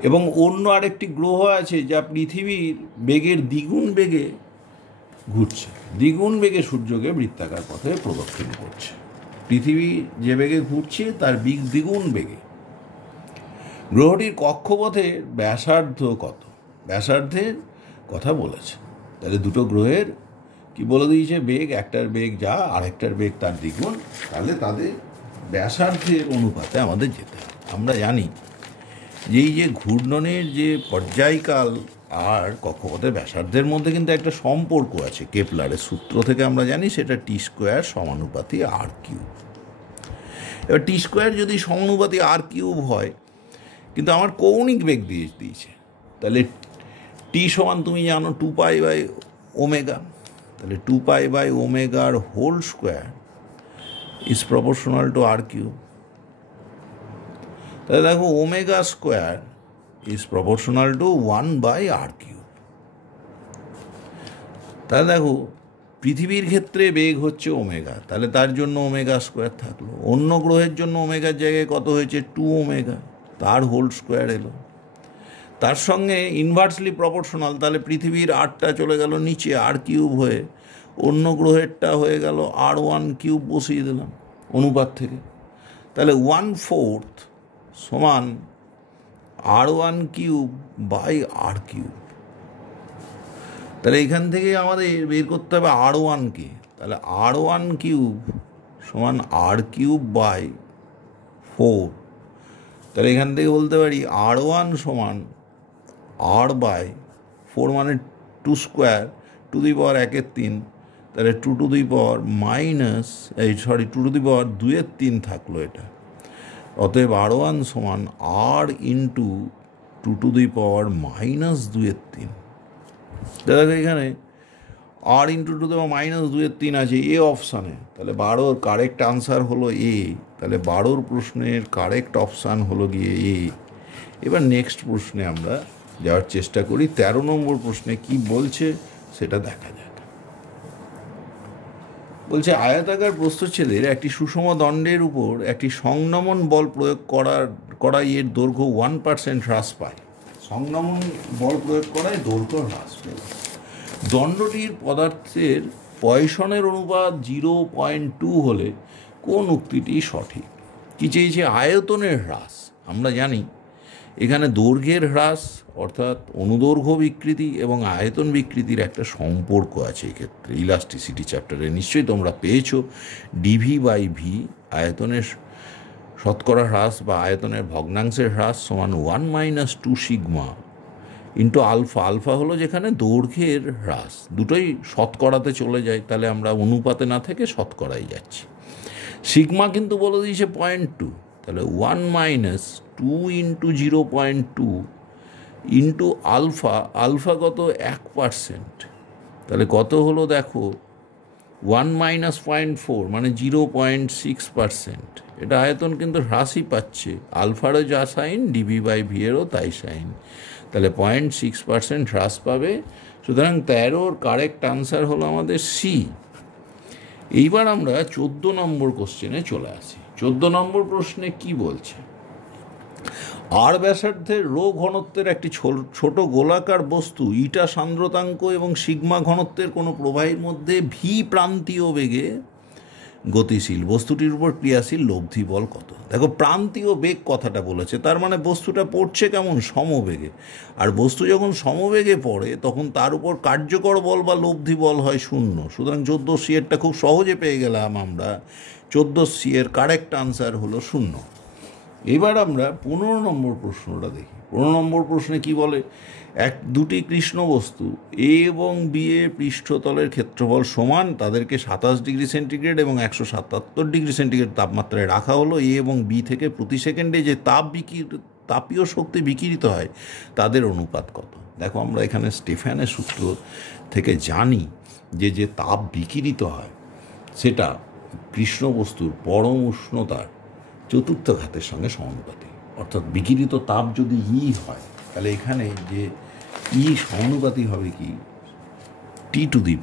এবং অন্য আরেকটি গ্রহ আছে যা পৃথিবীর বেগের দ্বিগুণ বেগে ঘুরছে, দ্বিগুণ বেগে সূর্যকে বৃত্তাকার পথে প্রদক্ষিণ করছে। পৃথিবী যে বেগে ঘুরছে তার দ্বিগুণ বেগে। গ্রহটির কক্ষপথের ব্যাসার্ধ কত, ব্যাসার্ধের কথা বলেছে। তাহলে দুটো গ্রহের কি বলে দিয়েছে, বেগ, একটার বেগ যা আরেকটার বেগ তার দ্বিগুণ, তাহলে তাদের ব্যাসার্ধের অনুপাতে আমাদের যেতে হবে। আমরা জানি যে এই যে ঘূর্ণনের যে পর্যায়কাল আর কক্ষপথের ব্যাসার্ধের মধ্যে কিন্তু একটা সম্পর্ক আছে, কেপলারের সূত্র থেকে আমরা জানি সেটা টি স্কোয়ার সমানুপাতি আর কিউব। এবার টি স্কোয়ার যদি সমানুপাতি আর কিউব হয়, কিন্তু আমার কৌণিক বেগ দিয়েছে, তাহলে টি সমান তুমি জানো 2 পাই বাই ওমেগা, তাহলে 2 পাই বাই ওমেগার whole square is proportional to r cube. তাহলে দেখো omega square is proportional to 1 by r cube. তাহলে দেখো পৃথিবীর ক্ষেত্রে বেগ হচ্ছে ওমেগা, তাহলে তার জন্য ওমেগা স্কোয়ার থাকলো। অন্য গ্রহের জন্য ওমেগার জায়গায় কত হয়েছে, 2 ওমেগা, তার হোল স্কোয়ার এলো। তার সঙ্গে ইনভার্সলি প্রপোর্শনাল, তাহলে পৃথিবীর আরটা চলে গেল নিচে আর কিউব হয়ে, অন্য গ্রহেরটা হয়ে গেল R1 কিউব, বসিয়ে দিলাম অনুপাত থেকে। তাহলে 1/4 সমান R1 cube by r cube. তাহলে এখান থেকে আমাদের বের করতে হবে R1-কে, তাহলে R1 কিউব সমান আর কিউব বাই 4। তাহলে এখান থেকে বলতে পারি R1 সমান আর বাই 4, মানে 2 স্কোয়ার, টু দি পাওয়ার 1/3, তাহলে 2 টু দি পাওয়ার মাইনাস 2/3 থাকলো এটা। অতএব R1 সমান r into 2 to the power minus 2/3। দেখো এখানে r into 2 to the power minus 2/3 আছে এ অপশানে, তাহলে 12-র কারেক্ট আনসার হলো এ। তাহলে 12-র প্রশ্নের কারেক্ট অপশান হলো গিয়ে এ। এবার নেক্সট প্রশ্নে আমরা যাওয়ার চেষ্টা করি। 13 নম্বর প্রশ্নে কি বলছে সেটা দেখা যাক। বলছে আয়তাকার প্রস্থচ্ছেদের একটি সুষম দণ্ডের উপর একটি সংনমন বল প্রয়োগ করায় এর দৈর্ঘ্য 1% হ্রাস পায়। সংনমন বল প্রয়োগ করায় দৈর্ঘ্য হ্রাস পায়। দণ্ডটির পদার্থের পয়সনের অনুপাত 0.2 হলে কোন উক্তিটি সঠিক? কি চেয়েছে, আয়তনের হ্রাস। আমরা জানি এখানে দৈর্ঘ্যের হ্রাস অর্থাৎ অনুদৈর্ঘ্য বিকৃতি এবং আয়তন বিকৃতির একটা সম্পর্ক আছে। এক্ষেত্রে ইলাস্টিসিটি চ্যাপ্টারে নিশ্চয়ই তোমরা পেয়েছো, ডিভি বাই ভি, আয়তনের শতকরা হ্রাস বা আয়তনের ভগ্নাংশের হ্রাস সমান 1 - 2 সিগমা ইন্টু আলফা। আলফা হলো যেখানে দৈর্ঘ্যের হ্রাস, দুটোই শতকরাতে চলে যায়, তাহলে আমরা অনুপাতে না থেকে শতকরাই যাচ্ছি। সিগমা কিন্তু বলে দিয়েছে 0.2, তাহলে 1 - 2 ইন্টু 0.2 ইন্টু আলফা, আলফা কত 1%, তাহলে কত হলো দেখো 1 - 0.4 মানে 0.6%। এটা আয়তন কিন্তু হ্রাসই পাচ্ছে, আলফারও যা সাইন ডিভি বাই ভি এরও তাই সাইন, তাহলে 0.6% হ্রাস পাবে। সুতরাং 13-র কারেক্ট আনসার হলো আমাদের সি। এইবার আমরা 14 নম্বর কোশ্চেনে চলে আসি। 14 নম্বর প্রশ্নে কি বলছে, আর ব্যাসার্ধের রো ঘনত্বের একটি ছোট গোলাকার বস্তু ইটা সান্দ্রতাঙ্ক এবং সিগমা ঘনত্বের কোনো প্রবাহীর মধ্যে ভি প্রান্তীয় বেগে গতিশীল, বস্তুটির উপর ক্রিয়াশীল লব্ধি বল কত? দেখো, প্রান্তীয় বেগ কথাটা বলেছে, তার মানে বস্তুটা পড়ছে কেমন? সমবেগে। আর বস্তু যখন সমবেগে পড়ে তখন তার উপর কার্যকর বল বা লব্ধি বল হয় 0। সুতরাং 14C এরটা খুব সহজে পেয়ে গেলাম আমরা। 14C এর কারেক্ট আনসার হলো 0। এবার আমরা 15 নম্বর প্রশ্নটা দেখি। 15 নম্বর প্রশ্নে কি বলে? দুটি কৃষ্ণ বস্তু এ এবং বি এর পৃষ্ঠতলের ক্ষেত্রফল সমান, তাদেরকে 27 ডিগ্রি সেন্টিগ্রেড এবং 177 ডিগ্রি সেন্টিগ্রেড তাপমাত্রায় রাখা হলো। এ এবং বি থেকে প্রতি সেকেন্ডে যে তাপীয় শক্তি বিকিরিত হয় তাদের অনুপাত কত? দেখো, আমরা এখানে স্টেফানের সূত্র থেকে জানি যে তাপ বিকিরিত হয় সেটা কৃষ্ণ বস্তুর পরম উষ্ণতার চতুর্থ ঘাতের সঙ্গে সমানুপাতিক। অর্থাৎ বিকিরিত তাপ যদি ই হয়, তাহলে এখানে যে ই সমানুপাতিক হবে কি? T⁴,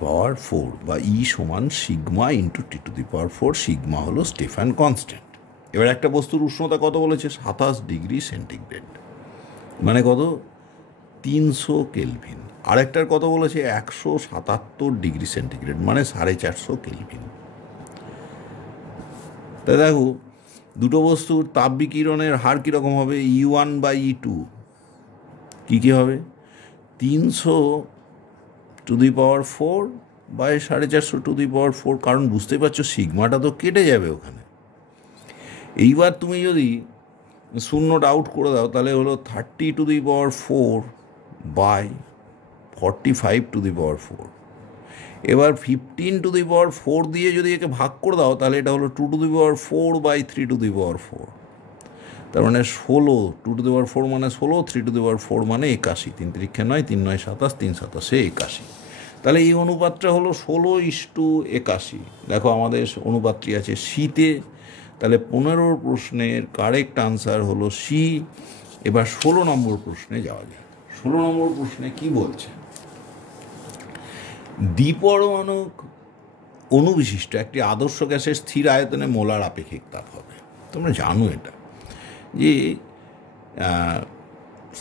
বা ই সমান সিগমা ইন্টু T⁴। সিগমা হলো স্টেফান কনস্ট্যান্ট। এবার একটা বস্তুর উষ্ণতা কত বলেছে? 27 ডিগ্রি সেন্টিগ্রেড, মানে কত? 300 কেলভিন। আরেকটার কত বলেছে? 177 ডিগ্রি সেন্টিগ্রেড, মানে 450 কেলভিন। তাই দেখো, দুটো বস্তুর তাপ বিকিরণের হার কীরকম হবে? E1/E2 কী হবে? 300⁴ বাই 450⁴, কারণ বুঝতে পারছো সিগমাটা তো কেটে যাবে ওখানে। এইবার তুমি যদি 0টা আউট করে দাও তাহলে হলো 30⁴ বাই 45⁴। এবার 15⁴ দিয়ে যদি একে ভাগ করে দাও তাহলে এটা হলো 2⁴ বাই 3⁴। তার মানে 16, 2⁴ মানে 16, 3⁴ মানে 81। 3 3 9, 3 9 27, 3 27 81। তাহলে এই অনুপাতটা হলো 16:81। দেখো, আমাদের অনুপাতটি আছে সিতে। তাহলে 15 প্রশ্নের কারেক্ট আনসার হলো সি। এবার 16 নম্বর প্রশ্নে যাওয়া যায়। 16 নম্বর প্রশ্নে কি বলছে? দ্বিপরমাণুক অণুবিশিষ্ট একটি আদর্শ গ্যাসের স্থির আয়তনে মোলার আপেক্ষিক তাপ হবে। তোমরা জানো এটা, যে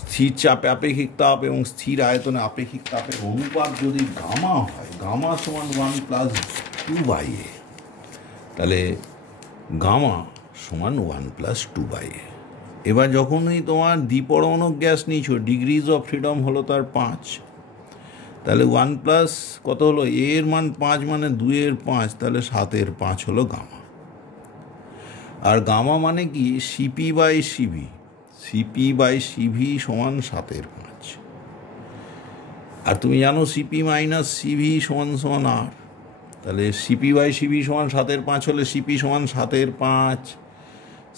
স্থির চাপে আপেক্ষিক তাপ এবং স্থির আয়তনে আপেক্ষিক তাপের অনুপাত যদি গামা হয়, গামা সমান 1+2/a, তাহলে গামা সমান 1+2/a। এবার যখনই তোমার দ্বিপরমাণুক গ্যাস নিয়েছো, ডিগ্রিজ অফ ফ্রিডম হলো তার 5, তাহলে 1+ কত হলো? এ এর মান 5, মানে 2/5, তাহলে 7/5 হলো গামা। আর গামা মানে কি? CP/CV। CP/CV সমান 7/5। আর তুমি জানো CP-CV সমান R। তাহলে CP/CV সমান 7/5 হলে CP সমান 7/5,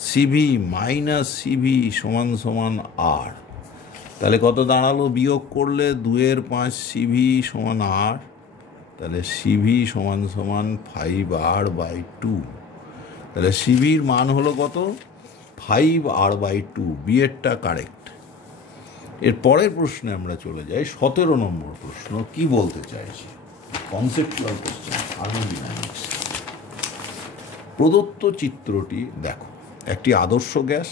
CV-CV সমান R। তাহলে কত দাঁড়ালো? বিয়োগ করলে 2/5 CV সমান R, তাহলে CV সমান 5R/2। তাহলে সিভির মান হলো কত? 5R/2। বিয়েরটা কারেক্ট। এর পরের প্রশ্নে আমরা চলে যাই। 17 নম্বর প্রশ্ন কি বলতে চাইছি? Conceptual question, thermodynamics. প্রদত্ত চিত্রটি দেখো, একটি আদর্শ গ্যাস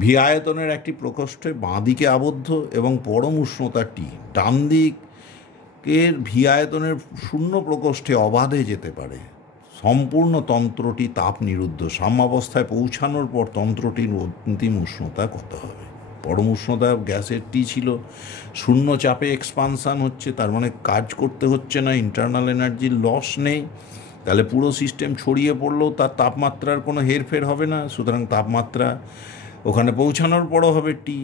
ভি আয়তনের একটি প্রকোষ্ঠে বাঁ দিকে আবদ্ধ এবং পরম উষ্ণতা টি। ডান দিকের ভি আয়তনের শূন্য প্রকোষ্ঠে অবাধে যেতে পারে। সম্পূর্ণ তন্ত্রটি তাপ নিরুদ্ধ। সাম্যাবস্থায় পৌঁছানোর পর তন্ত্রটির অন্তিম উষ্ণতা কত হবে? পরম উষ্ণতা গ্যাসের টি ছিল, শূন্য চাপে এক্সপানশান হচ্ছে, তার মানে কাজ করতে হচ্ছে না, ইন্টারনাল এনার্জির লস নেই। তাহলে পুরো সিস্টেম ছড়িয়ে পড়লেও তার তাপমাত্রার কোনো হেরফের হবে না। সুতরাং তাপমাত্রা ওখানে পৌঁছানোর পরও হবে টি।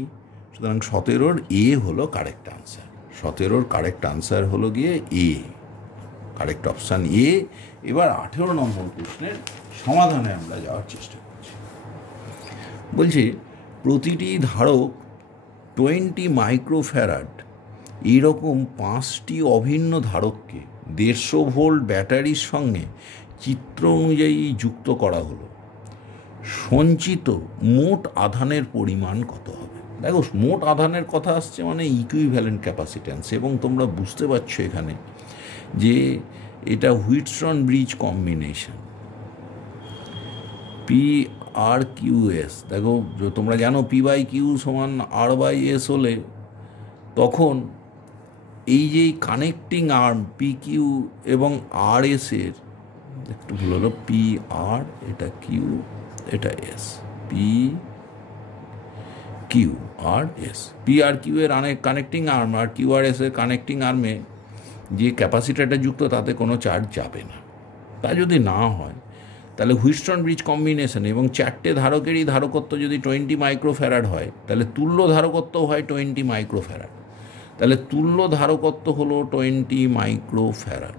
সুতরাং 17-র এ হলো কারেক্ট আনসার। 17-র কারেক্ট আনসার হলো গিয়ে এ, কারেক্ট অপশান এ। এবার 18 নম্বর প্রশ্নের সমাধানে আমরা যাওয়ার চেষ্টা করছি। বলছি, প্রতিটি ধারক 20 মাইক্রোফ্যারাড এইরকম 5টি অভিন্ন ধারককে 150 ভোল্ট ব্যাটারির সঙ্গে চিত্র অনুযায়ী যুক্ত করা হলো। সঞ্চিত মোট আধানের পরিমাণ কত হবে? দেখো, মোট আধানের কথা আসছে মানে ইকুইভ্যালেন্ট ক্যাপাসিট্যান্স, এবং তোমরা বুঝতে পারছো এখানে যে এটা হুইটস্টন ব্রিজ কম্বিনেশন। আর কিউ এস। দেখো তোমরা জানো পি বাই কিউ সমান আর বাই এস হলে তখন এই যে কানেক্টিং আর্ম পি কিউ এবং আর এসের, একটু ভুল হলো, পি আর এটা কিউ এটা S, P Q R S, P R Q এর কানেক্টিং আর্ম আর কিউ আর এস এর কানেক্টিং আর্মে যে ক্যাপাসিটারটা যুক্ত তাতে কোনো চার্জ যাবে না। তা যদি না হয় তাহলে হুইটস্টোন ব্রিজ কম্বিনেশন এবং চারটে ধারকেরই ধারকত্ব যদি 20 মাইক্রোফ্যারাড হয় তাহলে তুল্য ধারকত্ব হয় 20 মাইক্রোফ্যারাড। তাহলে তুল্য ধারকত্ব হলো 20 মাইক্রোফ্যারাড।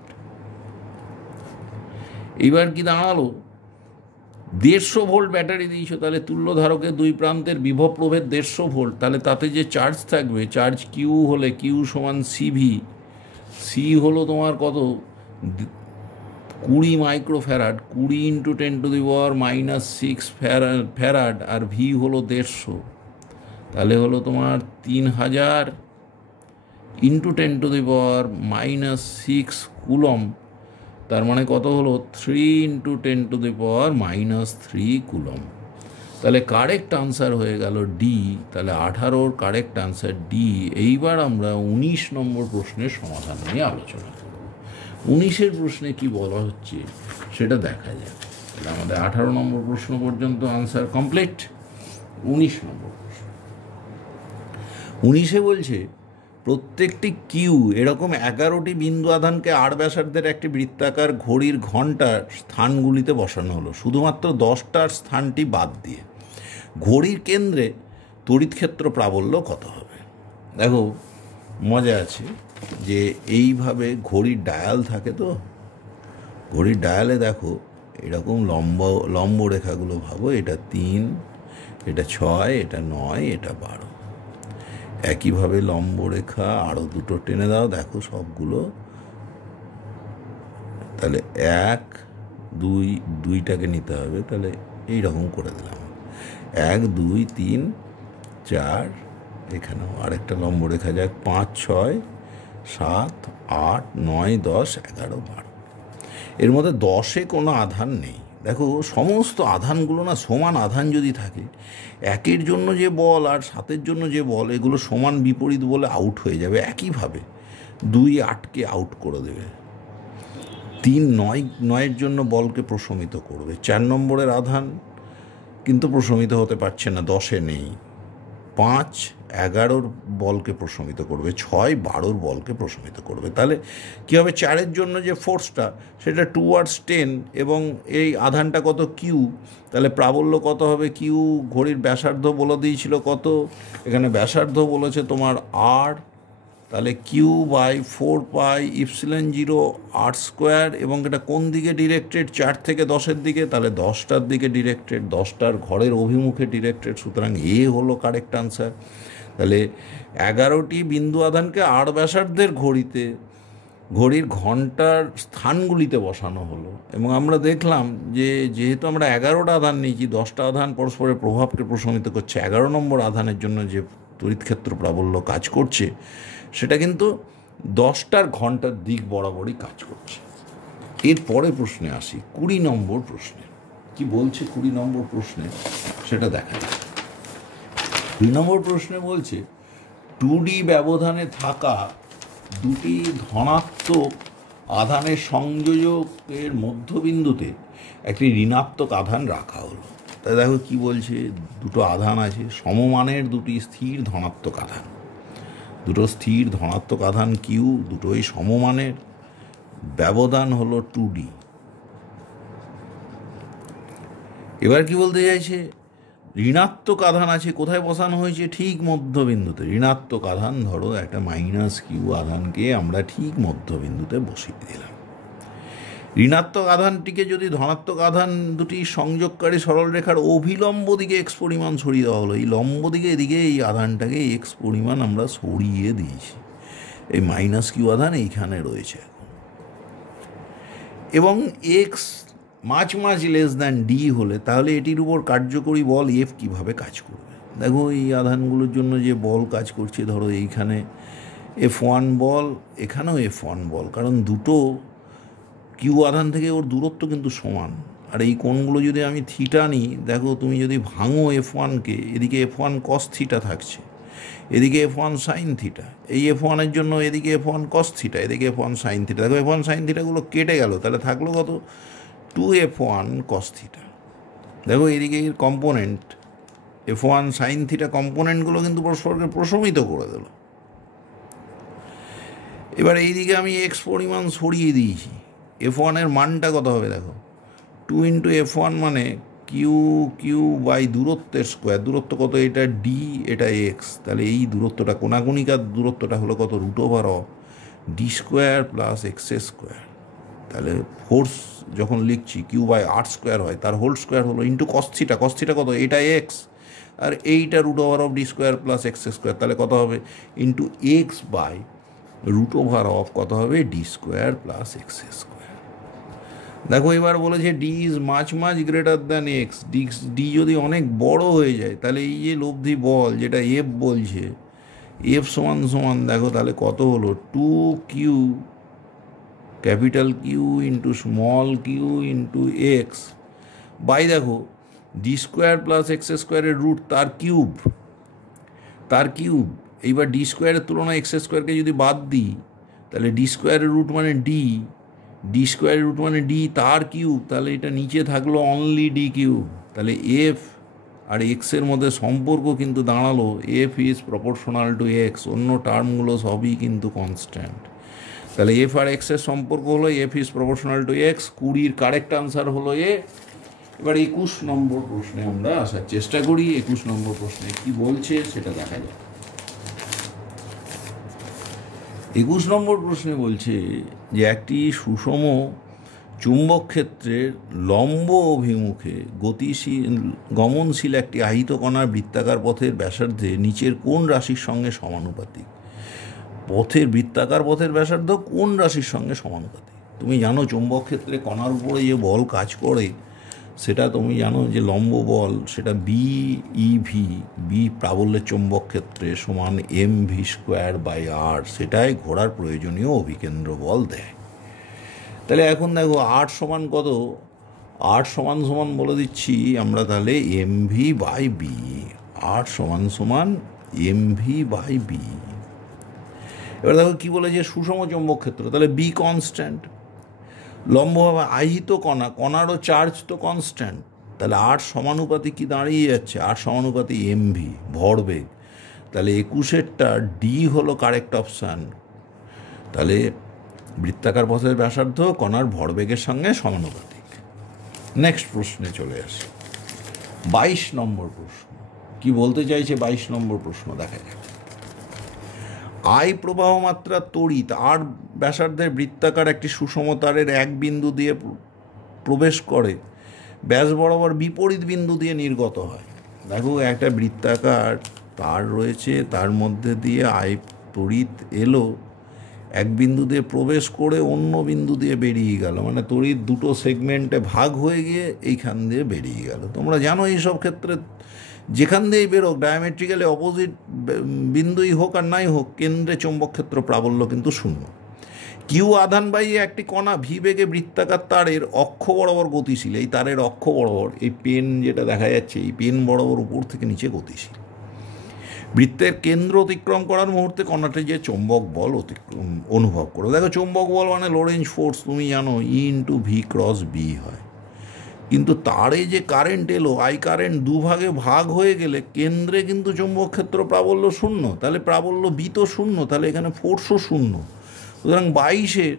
এইবার কি দাঁড়ালো, 150 ভোল্ট ব্যাটারি দিয়েছো, তাহলে তুল্য ধারকের দুই প্রান্তের বিভব প্রভেদ 150 ভোল্ট, তাহলে তাতে যে চার্জ থাকবে, চার্জ কিউ হলে কিউ সমান সিভি, সি হলো তোমার কত, 20 মাইক্রোফ্যারাড, 20 ইন্টু 10⁻⁻6 ফ্যারাড, আর ভি হলো 150, তাহলে হলো তোমার 3000 ইন্টু 10⁻⁻6 কুলম, তার মানে কত হলো 3 ইন্টু 10⁻⁻3 কুলম। তাহলে কারেক্ট আনসার হয়ে গেল ডি। তাহলে 18-র কারেক্ট আনসার ডি। এইবার আমরা 19 নম্বর প্রশ্নের সমাধান নিয়ে আলোচনা করব। 19-এর প্রশ্নে কি বলা হচ্ছে সেটা দেখা যাক। তাহলে আমাদের 18 নম্বর প্রশ্ন পর্যন্ত আনসার কমপ্লিট। 19 নম্বর প্রশ্ন, 19-এ বলছে প্রত্যেকটি কিউ এরকম 11টি বিন্দু আধানকে আর ব্যাসার্ধের একটি বৃত্তাকার ঘড়ির ঘণ্টার স্থানগুলিতে বসানো হলো, শুধুমাত্র 10টার স্থানটি বাদ দিয়ে। ঘড়ির কেন্দ্রে তড়িৎ ক্ষেত্র প্রাবল্য কত হবে? দেখো মজা আছে যে এইভাবে ঘড়ির ডায়াল থাকে, তো ঘড়ির ডায়ালে দেখো এরকম লম্ব রেখাগুলো ভাবো, এটা 3, এটা 6, এটা 9, এটা 12। একইভাবে লম্ব রেখা আরও দুটো টেনে দাও, দেখো সবগুলো, তাহলে 1 2 2টাকে নিতে হবে, তাহলে এইরকম করে দিলাম 1 2 3 4, এখানেও আরেকটা লম্ব রেখা যাক 5 6 7 8 9 10 11 12। এর মধ্যে 10-এ কোনো আধান নেই। দেখো সমস্ত আধানগুলো না সমান আধান যদি থাকে, 1-এর জন্য যে বল আর 7-এর জন্য যে বল এগুলো সমান বিপরীত বলে আউট হয়ে যাবে। একইভাবে 2 8কে আউট করে দেবে, 3 9-এর জন্য বলকে প্রশমিত করবে, 4 নম্বরের আধান কিন্তু প্রশমিত হতে পারছে না, 10-এ নেই, 5 11-র বলকে প্রশমিত করবে, 6 12-র বলকে প্রশমিত করবে। তাহলে কী হবে, 4-এর জন্য যে ফোর্সটা সেটা টুয়ার্ডস 10 এবং এই আধানটা কত কিউ, তাহলে প্রাবল্য কত হবে কিউ, ঘড়ির ব্যাসার্ধ বলে দিয়েছিল কত, এখানে ব্যাসার্ধ বলেছে তোমার আর, তাহলে কিউ বাই 4πε0 r², এবং এটা কোন দিকে ডিরেক্টেড, 4 থেকে 10-এর দিকে, তাহলে 10টার দিকে ডিরেক্টেড, 10টার ঘরের অভিমুখে ডিরেক্টেড, সুতরাং এ হলো কারেক্ট আনসার। তাহলে 11টি বিন্দু আধানকে আর ব্যাসার্ধের ঘড়ির ঘন্টার স্থানগুলিতে বসানো হলো, এবং আমরা দেখলাম যে যেহেতু আমরা 11টা আধান নিয়েছি, 10টা আধান পরস্পরের প্রভাবকে প্রশমিত করছে, 11 নম্বর আধানের জন্য যে তড়িৎক্ষেত্র প্রাবল্য কাজ করছে সেটা কিন্তু 10টার ঘন্টার দিক বরাবরই কাজ করছে। এরপরে প্রশ্নে আসি, 20 নম্বর প্রশ্নে কি বলছে। 20 নম্বর প্রশ্নে সেটা দেখা যায়। 20 নম্বর প্রশ্নে বলছে 2D ব্যবধানে থাকা দুটি ধনাত্মক আধানের সংযোজকের মধ্যবিন্দুতে একটি ঋণাত্মক আধান রাখা হলো। তাই দেখো কি বলছে, দুটো আধান আছে, সমমানের দুটি স্থির ধনাত্মক আধান, দুটো স্থির ধনাত্মক আধান কিউ, দুটোই সমমানের, ব্যবধান হলো 2D। এবার কি বলতে চাইছে, ঋণাত্মক আধান আছে, কোথায় বসানো হয়েছে, ঠিক মধ্যবিন্দুতে। ঋণাত্মক আধান ধরো একটা -q আধানকে আমরা ঠিক মধ্যবিন্দুতে বসিয়ে দিলাম। ঋণাত্মক আধানটিকে যদি ধনাত্মক আধান দুটি সংযোগকারী সরলরেখার অভিলম্ব দিকে x পরিমাণ সরিয়ে দেওয়া হলো, এই লম্ব দিকে এদিকে এই আধানটাকে x পরিমাণ আমরা সরিয়ে দিয়েছি, এই -q আধান এইখানে রয়েছে এখন, এবং x মাঝ লেস দ্যান ডি হলে তাহলে এটির উপর কার্যকরী বল এফ কীভাবে কাজ করবে। দেখো এই আধানগুলোর জন্য যে বল কাজ করছে, ধরো এইখানে F1 বল, এখানেও F1 বল, কারণ দুটো কিউ আধান থেকে ওর দূরত্ব কিন্তু সমান, আর এই কোণগুলো যদি আমি থিটা নিই, দেখো তুমি যদি ভাঙো F1কে, এদিকে F1 কস থিটা থাকছে, এদিকে F1 সাইন থিটা, এই F1-এর জন্য এদিকে F1 কস থিটা, এদিকে F1 সাইন থিটা। দেখো F1 সাইন থিটাগুলো কেটে গেল, তাহলে থাকলো কত? 2F1 cos theta. দেখো এদিকে এর কম্পোনেন্ট F1 সাইন থিটা কম্পোনেন্টগুলো কিন্তু পরস্পরকে প্রশমিত করে দিল। এবার এইদিকে আমি এক্স পরিমাণ সরিয়ে দিয়েছি, F1-এর মানটা কত হবে দেখো, 2 ইন্টু F1 মানে কিউ বাই দূরত্বের স্কোয়ার। দূরত্ব কত? এটা ডি, এটা এক্স। তাহলে এই দূরত্বটা, কোনাকুনিকার দূরত্বটা হলো কত? √Of D square plus x square. তাহলে ফোর্স যখন লিখছি কিউ বাই আর স্কোয়ার হয়, তার হোল স্কোয়ার হলো into cos theta. Cos theta কত? এটা এক্স, আর এইটা √of D square plus x square. তাহলে কত হবে? ইন্টু এক্স বাই √অফ কত হবে? D square plus x square. দেখো এবার বলেছে D is much greater than x. D যদি অনেক বড় হয়ে যায়, তাহলে এই যে লব্ধি বল যেটা এফ বলছে, এফ সমান দেখো তাহলে কত হলো? 2Q capital Q into small Q into X by, দেখো ডি স্কোয়ার প্লাস এক্স স্কোয়ারের রুট তার কিউব। এইবার ডি স্কোয়ারের তুলনায় এক্স স্কোয়ারকে যদি বাদ দিই, তাহলে ডি স্কোয়ারের রুট মানে ডি স্কোয়ারের রুট মানে ডি তার কিউব। তাহলে এটা নিচে থাকলো অনলি ডি কিউব। তাহলে এফ আর এক্সের মধ্যে সম্পর্ক কিন্তু দাঁড়ালো F is proportional to x. অন্য টার্মগুলো সবই কিন্তু কনস্ট্যান্ট। তাহলে এফ আর এক্সের সম্পর্ক হলো F is proportional to x. 20-র কারেক্ট আনসার হলো এ। এবার 21 নম্বর প্রশ্নে আমরা আসার চেষ্টা করি। 21 নম্বর প্রশ্নে কি বলছে সেটা দেখা যায়। 21 নম্বর প্রশ্নে বলছে যে একটি সুষম চুম্বক ক্ষেত্রের লম্ব অভিমুখে গমনশীল একটি আহিত কণার বৃত্তাকার পথের ব্যাসার্ধে নিচের কোন রাশির সঙ্গে সমানুপাতিক? বৃত্তাকার পথের ব্যাসার্ধ কোন রাশির সঙ্গে সমানুপাতিক? তুমি জানো চুম্বক ক্ষেত্রে কণার উপরে যে বল কাজ করে, সেটা তুমি জানো যে লম্ব বল, সেটা বি প্রাবল্যের চুম্বক ক্ষেত্রে সমান mv²/r। সেটাই ঘোরার প্রয়োজনীয় অভিকেন্দ্র বল দেয়। তাহলে এখন দেখো 8 সমান কত? 8 সমান বলে দিচ্ছি আমরা, তাহলে mv/b। 8 সমান mv/b। এবার দেখো কি বলে যে সুষম চুম্বক ক্ষেত্র, তাহলে বি কনস্ট্যান্ট। লম্বভাবে আহিত কণারও চার্জ তো কনস্ট্যান্ট। তাহলে 8 সমানুপাতি কি দাঁড়িয়ে যাচ্ছে? 8 সমানুপাতি mv ভরবেগ। তাহলে 21-এরটা ডি হলো কারেক্ট অপশান। তাহলে বৃত্তাকার পথের ব্যাসার্ধ কণার ভরবেগের সঙ্গে সমানুপাতিক। নেক্সট প্রশ্নে চলে আসি। 22 নম্বর প্রশ্ন কি বলতে চাইছে? 22 নম্বর প্রশ্ন দেখা যায়। আই প্রবাহ মাত্রা তড়িৎ আর ব্যাসার্ধের বৃত্তাকার একটি সুষম তারের এক বিন্দু দিয়ে প্রবেশ করে ব্যাস বরাবর বিপরীত বিন্দু দিয়ে নির্গত হয়। দেখো একটা বৃত্তাকার তার রয়েছে, তার মধ্যে দিয়ে আই তড়িৎ এলো, এক বিন্দু দিয়ে প্রবেশ করে অন্য বিন্দু দিয়ে বেরিয়ে গেল, মানে তড়িৎ দুটো সেগমেন্টে ভাগ হয়ে গিয়ে এইখান দিয়ে বেরিয়ে গেল। তোমরা জানো এইসব ক্ষেত্রে যেখান দিয়েই বেরোক, ডায়ামেট্রিক্যালি অপোজিট বিন্দুই হোক আর নাই হোক, কেন্দ্রে চৌম্বক ক্ষেত্র প্রাবল্য কিন্তু শূন্য। কিউ আধান বাহিয়ে একটি কণা ভি বেগে বৃত্তাকার তারের অক্ষ বরাবর গতিশীল। এই তারের অক্ষ বরাবর, এই পেন যেটা দেখা যাচ্ছে, এই পেন বরাবর উপর থেকে নিচে গতিশীল। বৃত্তের কেন্দ্র অতিক্রম করার মুহূর্তে কণাটি যে চৌম্বক বল অনুভব করো। দেখো চৌম্বক বল মানে লোরেঞ্জ ফোর্স, তুমি জানো E/V×B হয়। কিন্তু তারে যে কারেন্ট এলো, আই কারেন্ট দুভাগে ভাগ হয়ে গেলে কেন্দ্রে কিন্তু চৌম্বক ক্ষেত্র প্রাবল্য শূন্য। তাহলে প্রাবল্য বি তো শূন্য, তাহলে এখানে ফোর্সও শূন্য। সুতরাং 22-এর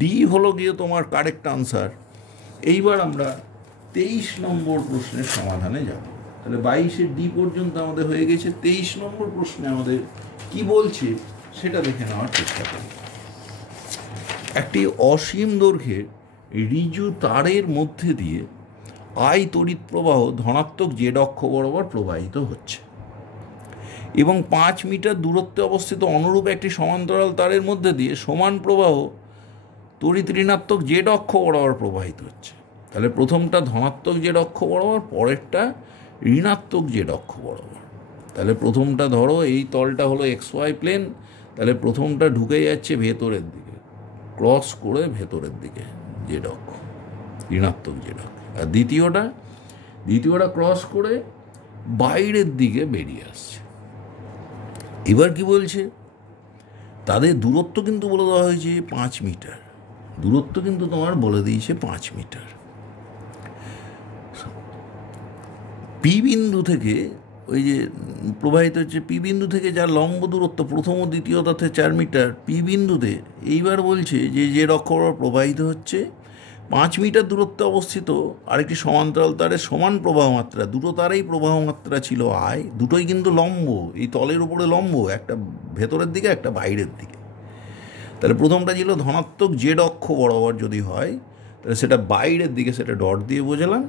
ডি হলো গিয়ে তোমার কারেক্ট আনসার। এইবার আমরা 23 নম্বর প্রশ্নের সমাধানে যাব। তাহলে 22-এর ডি পর্যন্ত আমাদের হয়ে গেছে। 23 নম্বর প্রশ্নে আমাদের কি বলছে সেটা দেখে নেওয়ার চেষ্টা করি। একটি অসীম দৈর্ঘ্যের ঋজু তারের মধ্যে দিয়ে আই তড়িৎ প্রবাহ ধনাত্মক জেড অক্ষ বরাবর প্রবাহিত হচ্ছে এবং 5 মিটার দূরত্বে অবস্থিত অনুরূপ একটি সমান্তরাল তারের মধ্যে দিয়ে সমান প্রবাহ তড়িৎ ঋণাত্মক জেড অক্ষ বরাবর প্রবাহিত হচ্ছে। তাহলে প্রথমটা ধনাত্মক জেড অক্ষ বরাবর, পরেরটা ঋণাত্মক জেড অক্ষ বরাবর। তাহলে প্রথমটা ধরো এই তলটা হলো XY প্লেন, তাহলে প্রথমটা ঢুকে যাচ্ছে ভেতরের দিকে, ক্রস করে ভেতরের দিকে জেড অক্ষ। ঋণাত্মক জেড অক্ষ। আর দ্বিতীয়টা ক্রস করে বাইরের দিকে বেরিয়ে আসছে। এবার কি বলছে, তাদের দূরত্ব কিন্তু বলে দেওয়া হয়েছে 5 মিটার, দূরত্ব কিন্তু তোমার বলে দিয়েছে 5 মিটার। পি বিন্দু থেকে ওই যে প্রবাহিত হচ্ছে, পি বিন্দু থেকে যার লম্ব দূরত্ব প্রথম ও দ্বিতীয় তথ্যে 4 মিটার, পি বিন্দুতে এইবার বলছে যে জেড অক্ষ প্রবাহিত হচ্ছে 5 মিটার দূরত্বে অবস্থিত আরেকটি সমান্তরাল তারের সমান প্রবাহ মাত্রা, দুটো তারেই প্রবাহ মাত্রা ছিল আয়, দুটোই কিন্তু লম্ব, এই তলের উপরে লম্ব, একটা ভেতরের দিকে একটা বাইরের দিকে। তাহলে প্রথমটা ছিল ধনাত্মক জেড অক্ষ বরাবর যদি হয় তাহলে সেটা বাইরের দিকে, সেটা ডট দিয়ে বোঝালাম।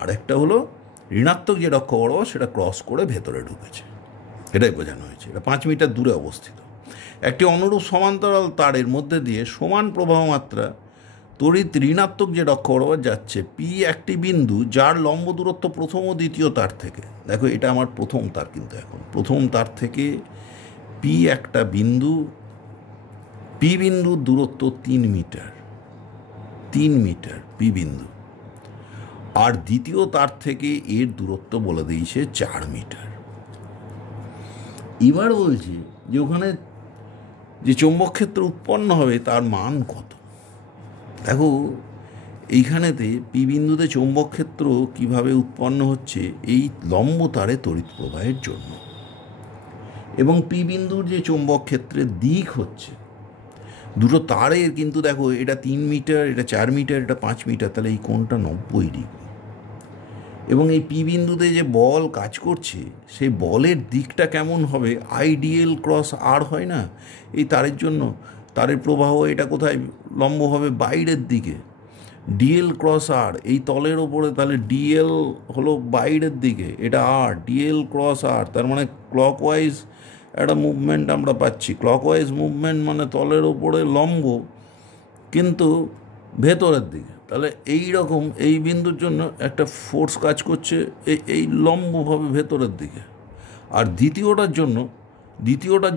আর একটা হলো ঋণাত্মক জেড অক্ষ বরাবর, সেটা ক্রস করে ভেতরে ঢুকেছে, এটাই বোঝানো হয়েছে। এটা 5 মিটার দূরে অবস্থিত একটি অনুরূপ সমান্তরাল তারের মধ্যে দিয়ে সমান প্রবাহ মাত্রা তড়িৎ ঋণাত্মক জেড অক্ষ বরাবর যাচ্ছে। পি একটি বিন্দু যার লম্ব দূরত্ব প্রথম ও দ্বিতীয় তার থেকে, দেখো এটা আমার প্রথম তার, কিন্তু এখন প্রথম তার থেকে পি একটা বিন্দু, পি বিন্দুর দূরত্ব 3 মিটার, 3 মিটার পি বিন্দু, আর দ্বিতীয় তার থেকে এর দূরত্ব বলে দিয়েছে 4 মিটার। এবার বলছে যে ওখানে যে চৌম্বক ক্ষেত্র উৎপন্ন হবে তার মান কত। দেখো এইখানেতে পি বিন্দুতে চৌম্বক ক্ষেত্র কিভাবে উৎপন্ন হচ্ছে, এই লম্ব তারে তড়িৎ প্রবাহের জন্য, এবং পি বিন্দুর যে চৌম্বক ক্ষেত্রের দিক হচ্ছে দুটো তারের, কিন্তু দেখো এটা 3 মিটার, এটা 4 মিটার, এটা 5 মিটার, তাহলে এই কোণটা 90 ডিগ্রি। এবং এই পি বিন্দুতে যে বল কাজ করছে সেই বলের দিকটা কেমন হবে, আইডিএল ক্রস আর হয় না এই তারের জন্য, তারের প্রবাহ এটা কোথায় লম্ব হবে বাইরের দিকে, ডিএল ক্রস আর এই তলের ওপরে, তাহলে ডিএল হলো বাইরের দিকে, এটা আর ডিএল ক্রস আর, তার মানে ক্লকওয়াইজ একটা মুভমেন্ট আমরা পাচ্ছি। ক্লকওয়াইজ মুভমেন্ট মানে তলের ওপরে লম্ব কিন্তু ভেতরের দিকে, তাহলে এই রকম এই বিন্দুর জন্য একটা ফোর্স কাজ করছে এই লম্বভাবে ভেতরের দিকে। আর দ্বিতীয়টার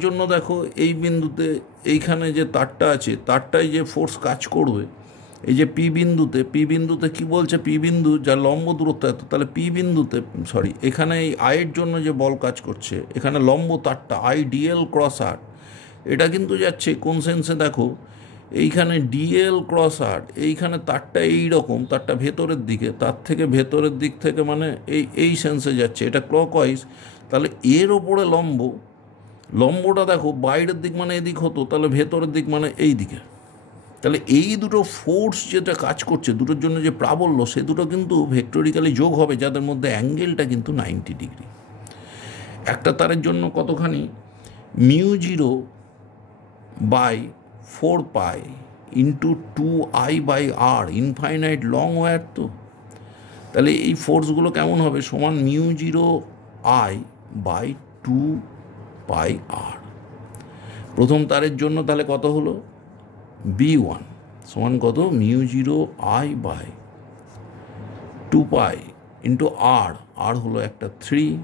জন্য দেখো এই বিন্দুতে এইখানে যে তারটা আছে তারটাই যে ফোর্স কাজ করবে, এই যে পি বিন্দুতে কি বলছে, পি বিন্দু যার লম্ব দূরত্ব এত, তাহলে পি বিন্দুতে এখানে এই আয়ের জন্য যে বল কাজ করছে, এখানে লম্ব তারটা আইডিএল ক্রস আর, এটা কিন্তু যাচ্ছে কোন সেন্সে, দেখো এইখানে ডিএল ক্রস আর, এইখানে তারটা এইরকম, তারটা ভেতরের দিকে, তার থেকে ভেতরের দিক থেকে মানে এই সেন্সে যাচ্ছে, এটা ক্লকওয়াইজ। তাহলে এর ওপরে লম্বটা দেখো বাইরের দিক মানে এদিক হতো, তাহলে ভেতরের দিক মানে এই দিকে। তাহলে এই দুটো ফোর্স যেটা কাজ করছে দুটোর জন্য যে প্রাবল্য, সে দুটো কিন্তু ভেক্টরিক্যালি যোগ হবে, যাদের মধ্যে অ্যাঙ্গেলটা কিন্তু 90 ডিগ্রি। একটা তারের জন্য কতখানি, μ0/4π into 2I/r, infinite long wire তো, তাহলে এই ফোর্সগুলো কেমন হবে, সমান μ0I/2πr। প্রথম তারের জন্য তাহলে কত হলো, B1 সমান কত, μ0I/2π ইন্টু আর হলো একটা 3,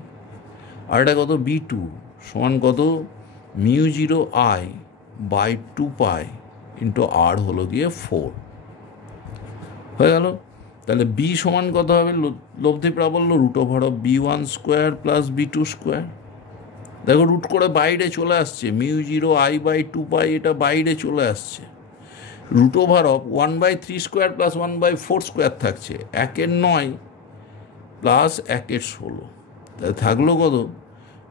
আর এটা কত B2 সমান কত, μ0I/2π ইন্টু আর হলো গিয়ে 4 হয়ে গেল। তাহলে বি সমান কত হবে, লব্ধি প্রাবল্য √B1² প্লাস B2²। দেখো রুট করে বাইরে চলে আসছে, μ0I/2π এটা বাইরে চলে আসছে, √1/3² প্লাস 1/4² থাকছে, 1/9 প্লাস 1/16, তাহলে থাকলো কত,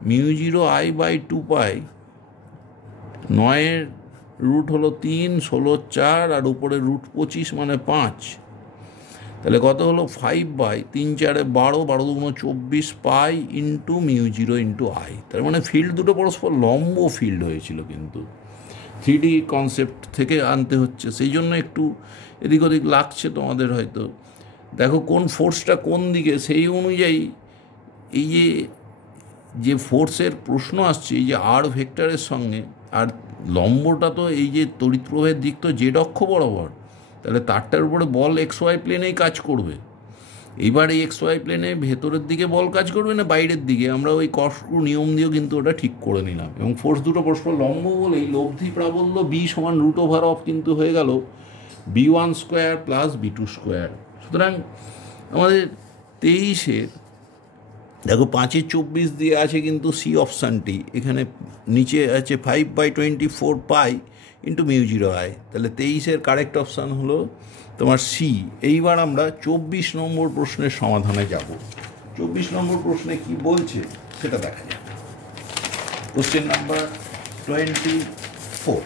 μ0I/2π 9 রুট হলো 3, 16 4, আর উপরে √25 মানে 5, তাহলে কত হলো 5/3 4 12, 12 × 24 পাই ইন্টু μ0 ইন্টু আই। তার মানে ফিল্ড দুটো পরস্পর লম্ব ফিল্ড হয়েছিল, কিন্তু 3D কনসেপ্ট থেকে আনতে হচ্ছে, সেই জন্য একটু এদিক ওদিক লাগছে তোমাদের হয়তো। দেখো কোন ফোর্সটা কোন দিকে, সেই অনুযায়ী এই যে ফোর্সের প্রশ্ন আসছে, এই যে আর ভেক্টরের সঙ্গে, আর লম্বটা তো এই যে তড়িৎ প্রবাহের দিক তো জেড অক্ষ বরাবর, তাহলে তারটার উপরে বল XY প্লেনেই কাজ করবে। এইবার এই XY প্লেনে ভেতরের দিকে বল কাজ করবে না বাইরের দিকে, আমরা ওই কর্কস্ক্রু নিয়ম দিয়েও কিন্তু ওটা ঠিক করে নিলাম। এবং ফোর্স দুটো পরস্পর লম্ব বলেই লব্ধি প্রাবল্য B সমান √(, কিন্তু হয়ে গেল B1² প্লাস B2² সুতরাং আমাদের 23-এর দেখো 5-24 দিয়ে আছে কিন্তু সি অপশানটি, এখানে নিচে আছে 5/24 পাই ইন্টু μ0i, তাহলে 23-এর কারেক্ট অপশান হলো তোমার সি। এইবার আমরা 24 নম্বর প্রশ্নের সমাধানে যাব। 24 নম্বর প্রশ্নে কি বলছে সেটা দেখা যাক। কোশ্চেন নাম্বার 24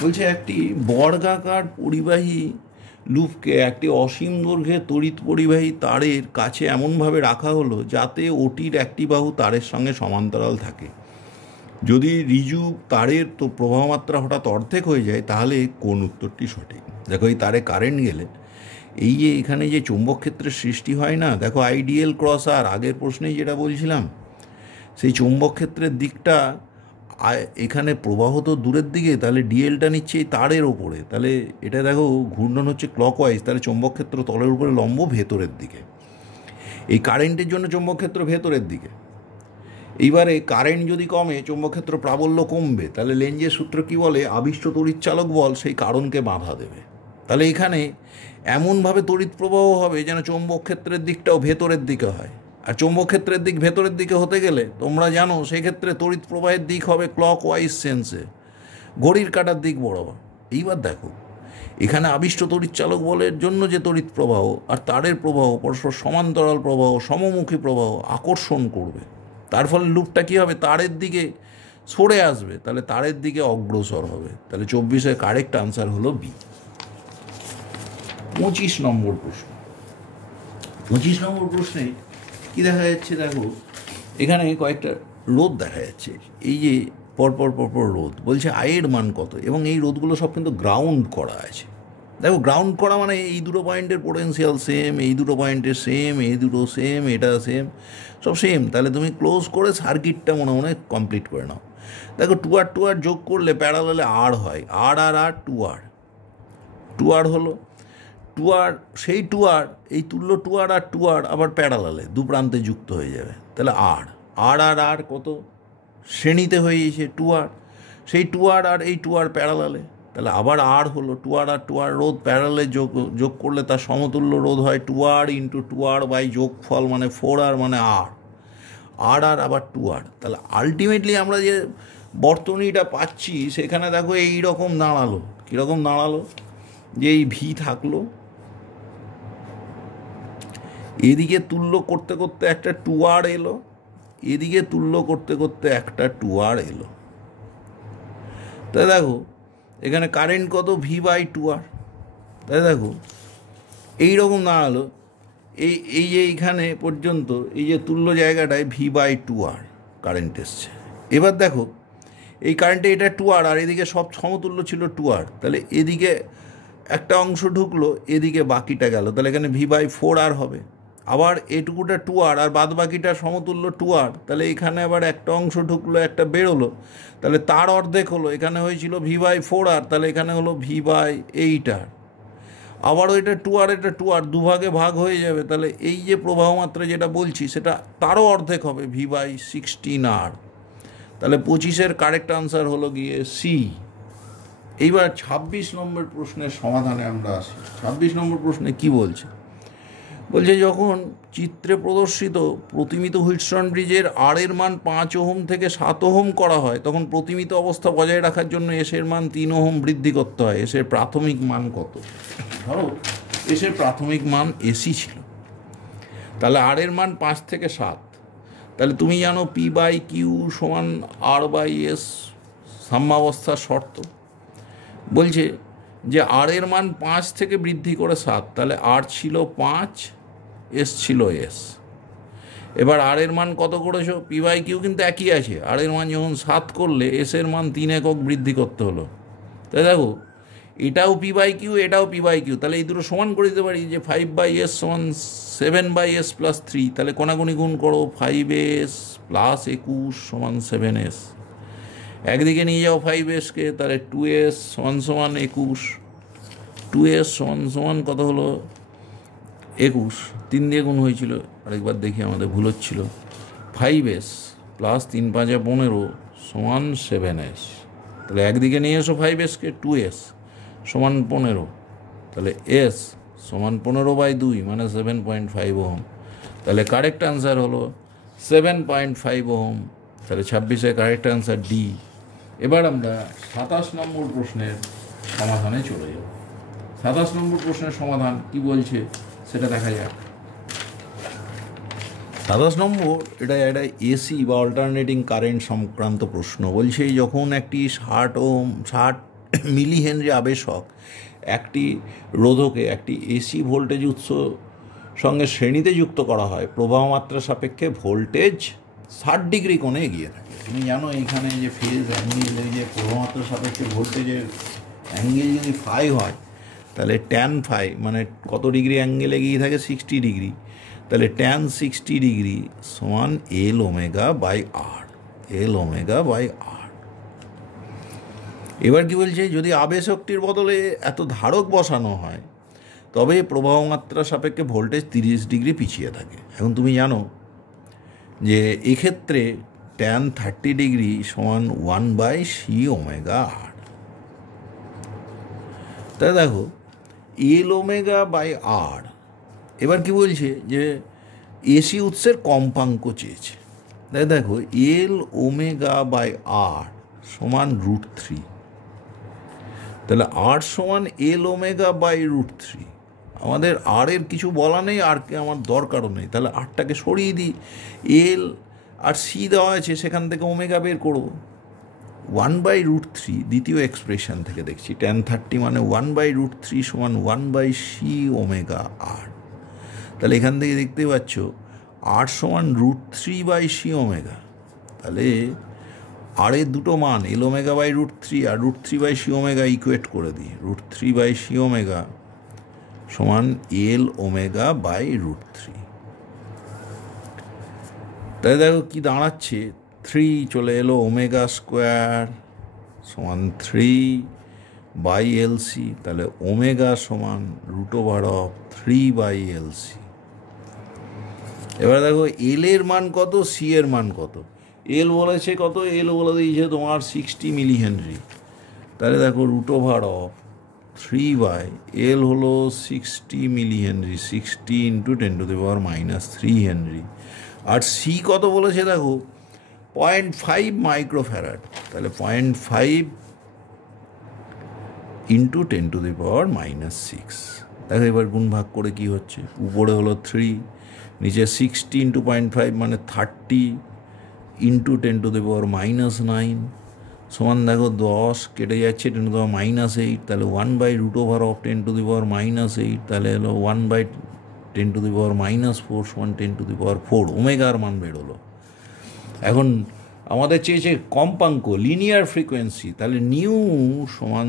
বলছে একটি বর্গাকার পরিবাহী লুপকে একটি অসীম দৈর্ঘ্যের তড়িৎ পরিবাহী তারের কাছে এমনভাবে রাখা হলো যাতে ওটির একটি বাহু তারের সঙ্গে সমান্তরাল থাকে। যদি ঋজু তারের তো প্রবাহ মাত্রা হঠাৎ অর্ধেক হয়ে যায় তাহলে কোন উত্তরটি সঠিক। দেখো এই তারে কারেন্ট গেলে এই যে এখানে যে চৌম্বক ক্ষেত্রের সৃষ্টি হয় না, দেখো আইডিয়াল ক্রস আর আগের প্রশ্নেই যেটা বলছিলাম, সেই চৌম্বক ক্ষেত্রের দিকটা এখানে প্রবাহ তো দূরের দিকে, তাহলে ডিএলটা নিচ্ছে এই তারের ওপরে, তাহলে এটা দেখো ঘূর্ণন হচ্ছে ক্লকওয়াইজ, তাহলে চৌম্বক ক্ষেত্র তলের উপরে লম্ব ভেতরের দিকে। এই কারেন্টের জন্য চৌম্বক ক্ষেত্র ভেতরের দিকে। এইবারে কারেন্ট যদি কমে চৌম্বক ক্ষেত্র প্রাবল্য কমবে, তাহলে লেঞ্জের সূত্র কী বলে, আবিষ্ট তড়িৎচালক বল সেই কারণকে বাধা দেবে। তাহলে এখানে এমনভাবে তড়িৎ প্রবাহ হবে যেন চৌম্বক ক্ষেত্রের দিকটাও ভেতরের দিকে হয়, আর চৌম্বক ক্ষেত্রের দিক ভেতরের দিকে হতে গেলে তোমরা জানো সেই ক্ষেত্রে তড়িৎ প্রবাহের দিক হবে ক্লক ওয়াইজ সেন্সে, ঘড়ির কাঁটার দিক বরাবর। এইবার দেখো এখানে আবিষ্ট তড়িৎচালক বলের জন্য যে তড়িৎ প্রবাহ আর তারের প্রবাহ পরস্পর সমান্তরাল প্রবাহ, সমমুখী প্রবাহ আকর্ষণ করবে, তার ফলে লুপটা কী হবে, তারের দিকে সরে আসবে, তাহলে তারের দিকে অগ্রসর হবে। তাহলে 24-এর কারেক্ট আনসার হলো বি। 25 নম্বর প্রশ্ন। 25 নম্বর প্রশ্নে কি দেখা যাচ্ছে, দেখো এখানে কয়েকটা রোধ দেখা যাচ্ছে, এই যে পরপর রোধ বলছে আয়ের মান কত, এবং এই রোধগুলো সব কিন্তু গ্রাউন্ড করা আছে। দেখো গ্রাউন্ড করা মানে এই দুটো পয়েন্টের পোটেন্সিয়াল সেম, এই দুটো পয়েন্টের সেম, এই দুটো সেম, এটা সেম, সব সেম, তাহলে তুমি ক্লোজ করে সার্কিটটা মনে মনে কমপ্লিট করে নাও। দেখো 2R যোগ করলে প্যারালালে আর হয়, আর 2R হলো 2R, সেই 2R এই তুল্য 2R আর 2R আবার প্যারালালে দু প্রান্তে যুক্ত হয়ে যাবে, তাহলে আর কত শ্রেণীতে হয়ে গেছে 2R, সেই 2R আর এই 2R প্যারালালে, তাহলে আবার আর হলো 2R আর 2R রোধ প্যারালালে যোগ করলে তার সমতুল্য রোধ হয় 2R ইন্টু 2R বাই যোগফল মানে 4R মানে আর আবার 2R। তাহলে আলটিমেটলি আমরা যে বর্তনীটা পাচ্ছি সেখানে দেখো এই রকম দাঁড়ালো, কীরকম দাঁড়ালো, যে এই ভি থাকলো, এদিকে তুল্য করতে করতে একটা 2R এলো, এদিকে তুল্য করতে করতে একটা 2R এলো, তাই দেখো এখানে কারেন্ট কত, V/2R, তাই দেখো এইরকম দাঁড়ালো, এই যে এইখানে পর্যন্ত এই যে তুল্য জায়গাটায় V/2R কারেন্ট এসছে। এবার দেখো এই কারেন্টে এটা 2R আর এদিকে সব সমতুল্য ছিল 2R, তাহলে এদিকে একটা অংশ ঢুকলো, এদিকে বাকিটা গেল, তাহলে এখানে V/4R হবে। আবার এটুকুটা 2R আর বাদ বাকিটা সমতুল্য 2R, তাহলে এখানে আবার একটা অংশ ঢুকলো একটা বেরোলো, তাহলে তার অর্ধেক হলো, এখানে হয়েছিল V/4R, তাহলে এখানে হলো V/8R। আবারও এটা 2R এটা 2R দুভাগে ভাগ হয়ে যাবে, তাহলে এই যে প্রবাহ মাত্রা যেটা বলছি সেটা তারও অর্ধেক হবে V/16R। তাহলে 25-এর কারেক্ট আনসার হলো গিয়ে সি। এইবার 26 নম্বর প্রশ্নের সমাধানে আমরা আসি। 26 নম্বর প্রশ্নে কি বলছে, যখন চিত্রে প্রদর্শিত প্রতিমিত হুইটস্টোন ব্রিজের আর এর মান 5 ওহম থেকে 7 ওহম করা হয়, তখন প্রতিমিত অবস্থা বজায় রাখার জন্য এসের মান 3 ওহম বৃদ্ধি করতে হয়। এসের প্রাথমিক মান কত? ধরো এসের প্রাথমিক মান এসি ছিল, তাহলে আর এর মান 5 থেকে 7, তাহলে তুমি জানো P/Q সমান R/S সাম্যাবস্থার শর্ত। বলছে যে আর এর মান 5 থেকে বৃদ্ধি করে 7, তাহলে আর ছিল 5, এস ছিল এস। এবার আর এর মান কত করেছো, P/Q কিন্তু একই আছে, আর এর মান যখন 7 করলে এস এর মান 3 একক বৃদ্ধি করতে হলো, তাই দেখো এটাও P/Q এটাও P/Q, তাহলে এই দুটো সমান করে দিতে পারি যে 5/S সমান 7/S প্লাস 3, তাহলে কোনাকুনি গুণ করো 5S প্লাস 21 সমান 7S, একদিকে নিয়ে যাও 5Sকে, তাহলে 2S সমান 21, 2S সমান কত হলো 21, 3 দিয়ে গুণ হয়েছিল, আরেকবার দেখি আমাদের ভুল হচ্ছিল, 5S প্লাস 3 5 15 সমান 7S, তাহলে একদিকে নিয়ে এসো 5Sকে 2S, সমান 15, তাহলে এস সমান 15/2 মানে 7.5 ওহম। তাহলে কারেক্ট আনসার হলো 7.5 ওহম। তাহলে 26-এ কারেক্ট আনসার ডি। এবার আমরা 27 নম্বর প্রশ্নের সমাধানে চলে যাব। 27 নম্বর প্রশ্নের সমাধান কি বলছে সেটা দেখা যাক। 27 নম্বর এটা একটা এসি বা অল্টারনেটিং কারেন্ট সংক্রান্ত প্রশ্ন। বলছে যখন একটি 60 মিলি হেনরি আবেশক একটি রোধকে একটি এসি ভোল্টেজ উৎস সঙ্গে শ্রেণীতে যুক্ত করা হয়, প্রবাহ মাত্রা সাপেক্ষে ভোল্টেজ 60 ডিগ্রি কোণে এগিয়ে থাকে। তুমি জানো এইখানে যে ফেজ অ্যাঙ্গেল, এই যে প্রবাহ মাত্রা সাপেক্ষে ভোল্টেজের অ্যাঙ্গেল যদি ফাই হয়, তাহলে ট্যান ফাই মানে কত ডিগ্রি অ্যাঙ্গেল এগিয়ে থাকে? 60 ডিগ্রি। তাহলে ট্যান 60 ডিগ্রি সমান L omega by R, L omega by R. এবার কি বলছে, যদি আবেশকটির বদলে এত ধারক বসানো হয় তবে প্রবাহ মাত্রা সাপেক্ষে ভোল্টেজ 30 ডিগ্রি পিছিয়ে থাকে। এখন তুমি জানো যে এক্ষেত্রে ট্যান 30 ডিগ্রি সমান 1/c ওমেগা আর। তাই দেখো এল ওমেগা বাই আর। এবার কি বলছে যে এসি উৎসের কম্পাঙ্ক চেয়েছে। তাই দেখো এল ওমেগা বাই আর সমান √3। তাহলে আর সমান এল ওমেগা বাই √3। আমাদের আর এর কিছু বলা নেই, আরকে আমার দরকারও নেই। তাহলে আরটাকে সরিয়ে দিই, এল আর সি দেওয়া আছে, সেখান থেকে ওমেগা বের করব। 1/√3 দ্বিতীয় এক্সপ্রেশন থেকে দেখছি, ট্যান 30 মানে 1/√3 সমান 1/c ওমেগা আর। তাহলে এখান থেকে দেখতে পাচ্ছ আর সমান √3/c ওমেগা। তাহলে আর এর দুটো মান এল ওমেগা বাই √3 আর √3/c ওমেগা ইকুয়েট করে দিই। √3/c ওমেগা সমান এল ওমেগা বাই √3। তাই দেখো কি দাঁড়াচ্ছে, 3 চলে এলো, ওমেগা স্কোয়ার সমান 3/LC। তাহলে ওমেগা সমান √3/LC। এবার দেখো এল এর মান কত, সি এর মান কত। এল বলেছে কত, এল বলে দিয়েছে তোমার 60 মিলি হেনরি। তাহলে দেখো √3 এল হলো 60 মিলি হেনরি, 60 × 10⁻³ হেনরি। আর সি কত বলেছে দেখো 0.5 মাইক্রোফ্যারাড। তাহলে 0.5 × 10⁻⁶। দেখো এবার গুণ ভাগ করে কি হচ্ছে, উপরে হলো 3, নিচে 60 × 0.5 মানে 30 × 10⁻⁹ সমান দেখো 10 কেটে যাচ্ছে 10⁻8। তাহলে 1/√10⁻⁸ তাহলে হলো 1/10⁻⁴ সমান 10⁴ ওমেগার মান বেরোলো। এখন আমাদের চেয়েছে কম্পাঙ্ক, লিনিয়ার ফ্রিকোয়েন্সি। তাহলে নিউ সমান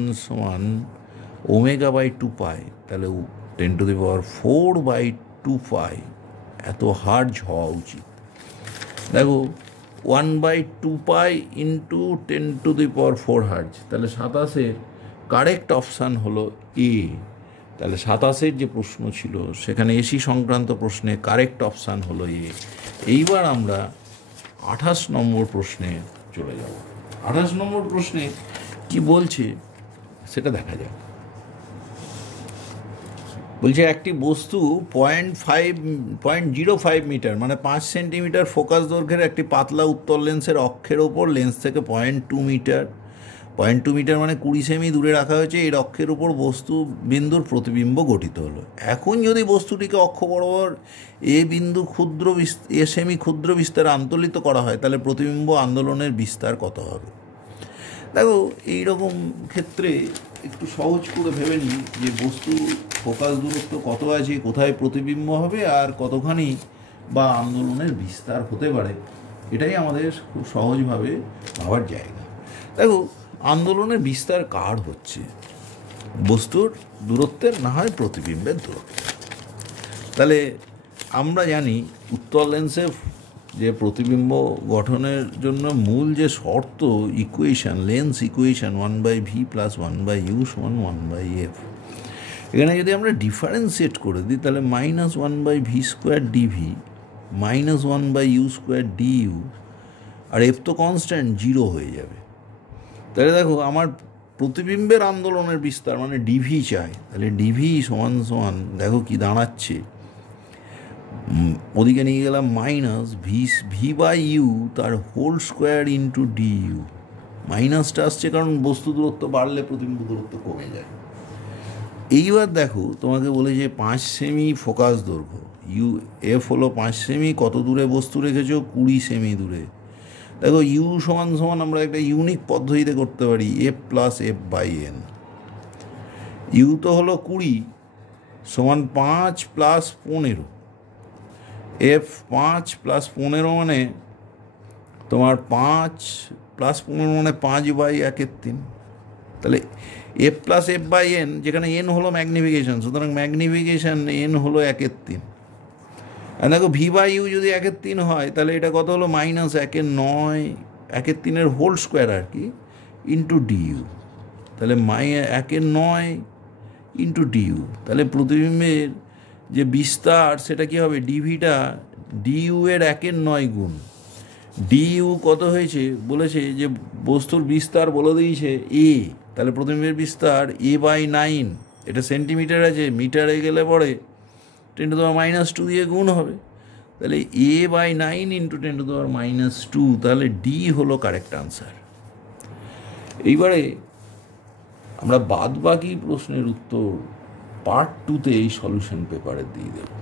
ওমেগা বাই 2π। তাহলে 10⁴/2π এত হার্জ হওয়া উচিত। দেখো 1/2π × 10⁴ হার্জ। তাহলে 27-এর কারেক্ট অপশান হলো এ। তাহলে 27-এর যে প্রশ্ন ছিল সেখানে এসি সংক্রান্ত প্রশ্নে কারেক্ট অপশান হলো এ। এইবার আমরা 28 নম্বর প্রশ্নে চলে যাব। 28 নম্বর প্রশ্নে কি বলছে সেটা দেখা যাক। বলছে একটি বস্তু 0.05 মিটার মানে 5 সেন্টিমিটার ফোকাস দৈর্ঘ্যের একটি পাতলা উত্তল লেন্সের অক্ষের ওপর লেন্স থেকে 0.2 মিটার, 0.2 মিটার মানে 20 সেমি দূরে রাখা হয়েছে। এই অক্ষের উপর বস্তু বিন্দুর প্রতিবিম্ব গঠিত হলো। এখন যদি বস্তুটিকে অক্ষ বরাবর এ বিন্দু সেমি ক্ষুদ্র বিস্তারে আন্তোলিত করা হয়, তাহলে প্রতিবিম্ব আন্দোলনের বিস্তার কত হবে? দেখো এইরকম ক্ষেত্রে একটু সহজ করে ভেবে নিই যে বস্তু ফোকাস দূরত্ব কত আছে, কোথায় প্রতিবিম্ব হবে আর কতখানি বা আন্দোলনের বিস্তার হতে পারে, এটাই আমাদের খুব সহজভাবে ভাবার জায়গা। দেখো আন্দোলনের বিস্তার কার হচ্ছে? বস্তুর দূরত্বের, না হয় প্রতিবিম্বের দূরত্ব। তাহলে আমরা জানি উত্তল লেন্সে যে প্রতিবিম্ব গঠনের জন্য মূল যে শর্ত equation, lens equation 1/v + 1/u = 1/f। এখানে যদি আমরা ডিফারেন্সিয়েট করে দিই তাহলে -1/v² dv -1/u² du, আর এফ তো কনস্ট্যান্ট 0 হয়ে যাবে। তাহলে দেখো আমার প্রতিবিম্বের আন্দোলনের বিস্তার মানে ডিভি চায়, তাহলে ডিভি সমান সমান দেখো কি দাঁড়াচ্ছে, ওদিকে নিয়ে গেলাম মাইনাস ভি বাই ইউ তার whole square into D U. মাইনাসটা আসছে কারণ বস্তু দূরত্ব বাড়লে প্রতিবিম্ব দূরত্ব কমে যায়। এইবার দেখো তোমাকে বলেছে 5 সেমি ফোকাস দৈর্ঘ্য, ইউ এফ হলো 5 সেমি, কত দূরে বস্তু রেখেছো 20 সেমি দূরে। দেখো ইউ সমান সমান আমরা একটা ইউনিক পদ্ধতিতে করতে পারি, F plus F by N. U তো হলো 20 সমান 5 প্লাস 15, এফ 5 প্লাস 15 মানে তোমার 5 প্লাস 15 মানে 5 বাই 1/3। তাহলে F plus F by N, যেখানে এন হলো ম্যাগনিফিকেশন, সুতরাং ম্যাগনিফিকেশন এন হলো 1/3। আর দেখো ভি বাই ইউ যদি 1/3 হয় তাহলে এটা কত হলো মাইনাস 1/9, 1/3 হোল স্কোয়ার আর কি, ইন্টু ডিইউ। তাহলে 1/9 ইন্টু ডিইউ। তাহলে প্রতিবিম্বের যে বিস্তার সেটা কি হবে, ডিভিটা ডিইউ এর 1/9 গুণ। ডিইউ কত হয়েছে বলেছে যে বস্তুর বিস্তার বলে দিয়েছে এ, তাহলে প্রতিবিম্বের বিস্তার এ বাই 9, এটা সেন্টিমিটার আছে, মিটারে গেলে পরে 10⁻² দিয়ে গুণ হবে, তাহলে এ বাই 9 ইন্টু 10⁻², তাহলে ডি হলো কারেক্ট আনসার। এইবারে আমরা বাদ বাকি প্রশ্নের উত্তর পার্ট 2-তে এই সলিউশন পেপারে দিয়ে দেব।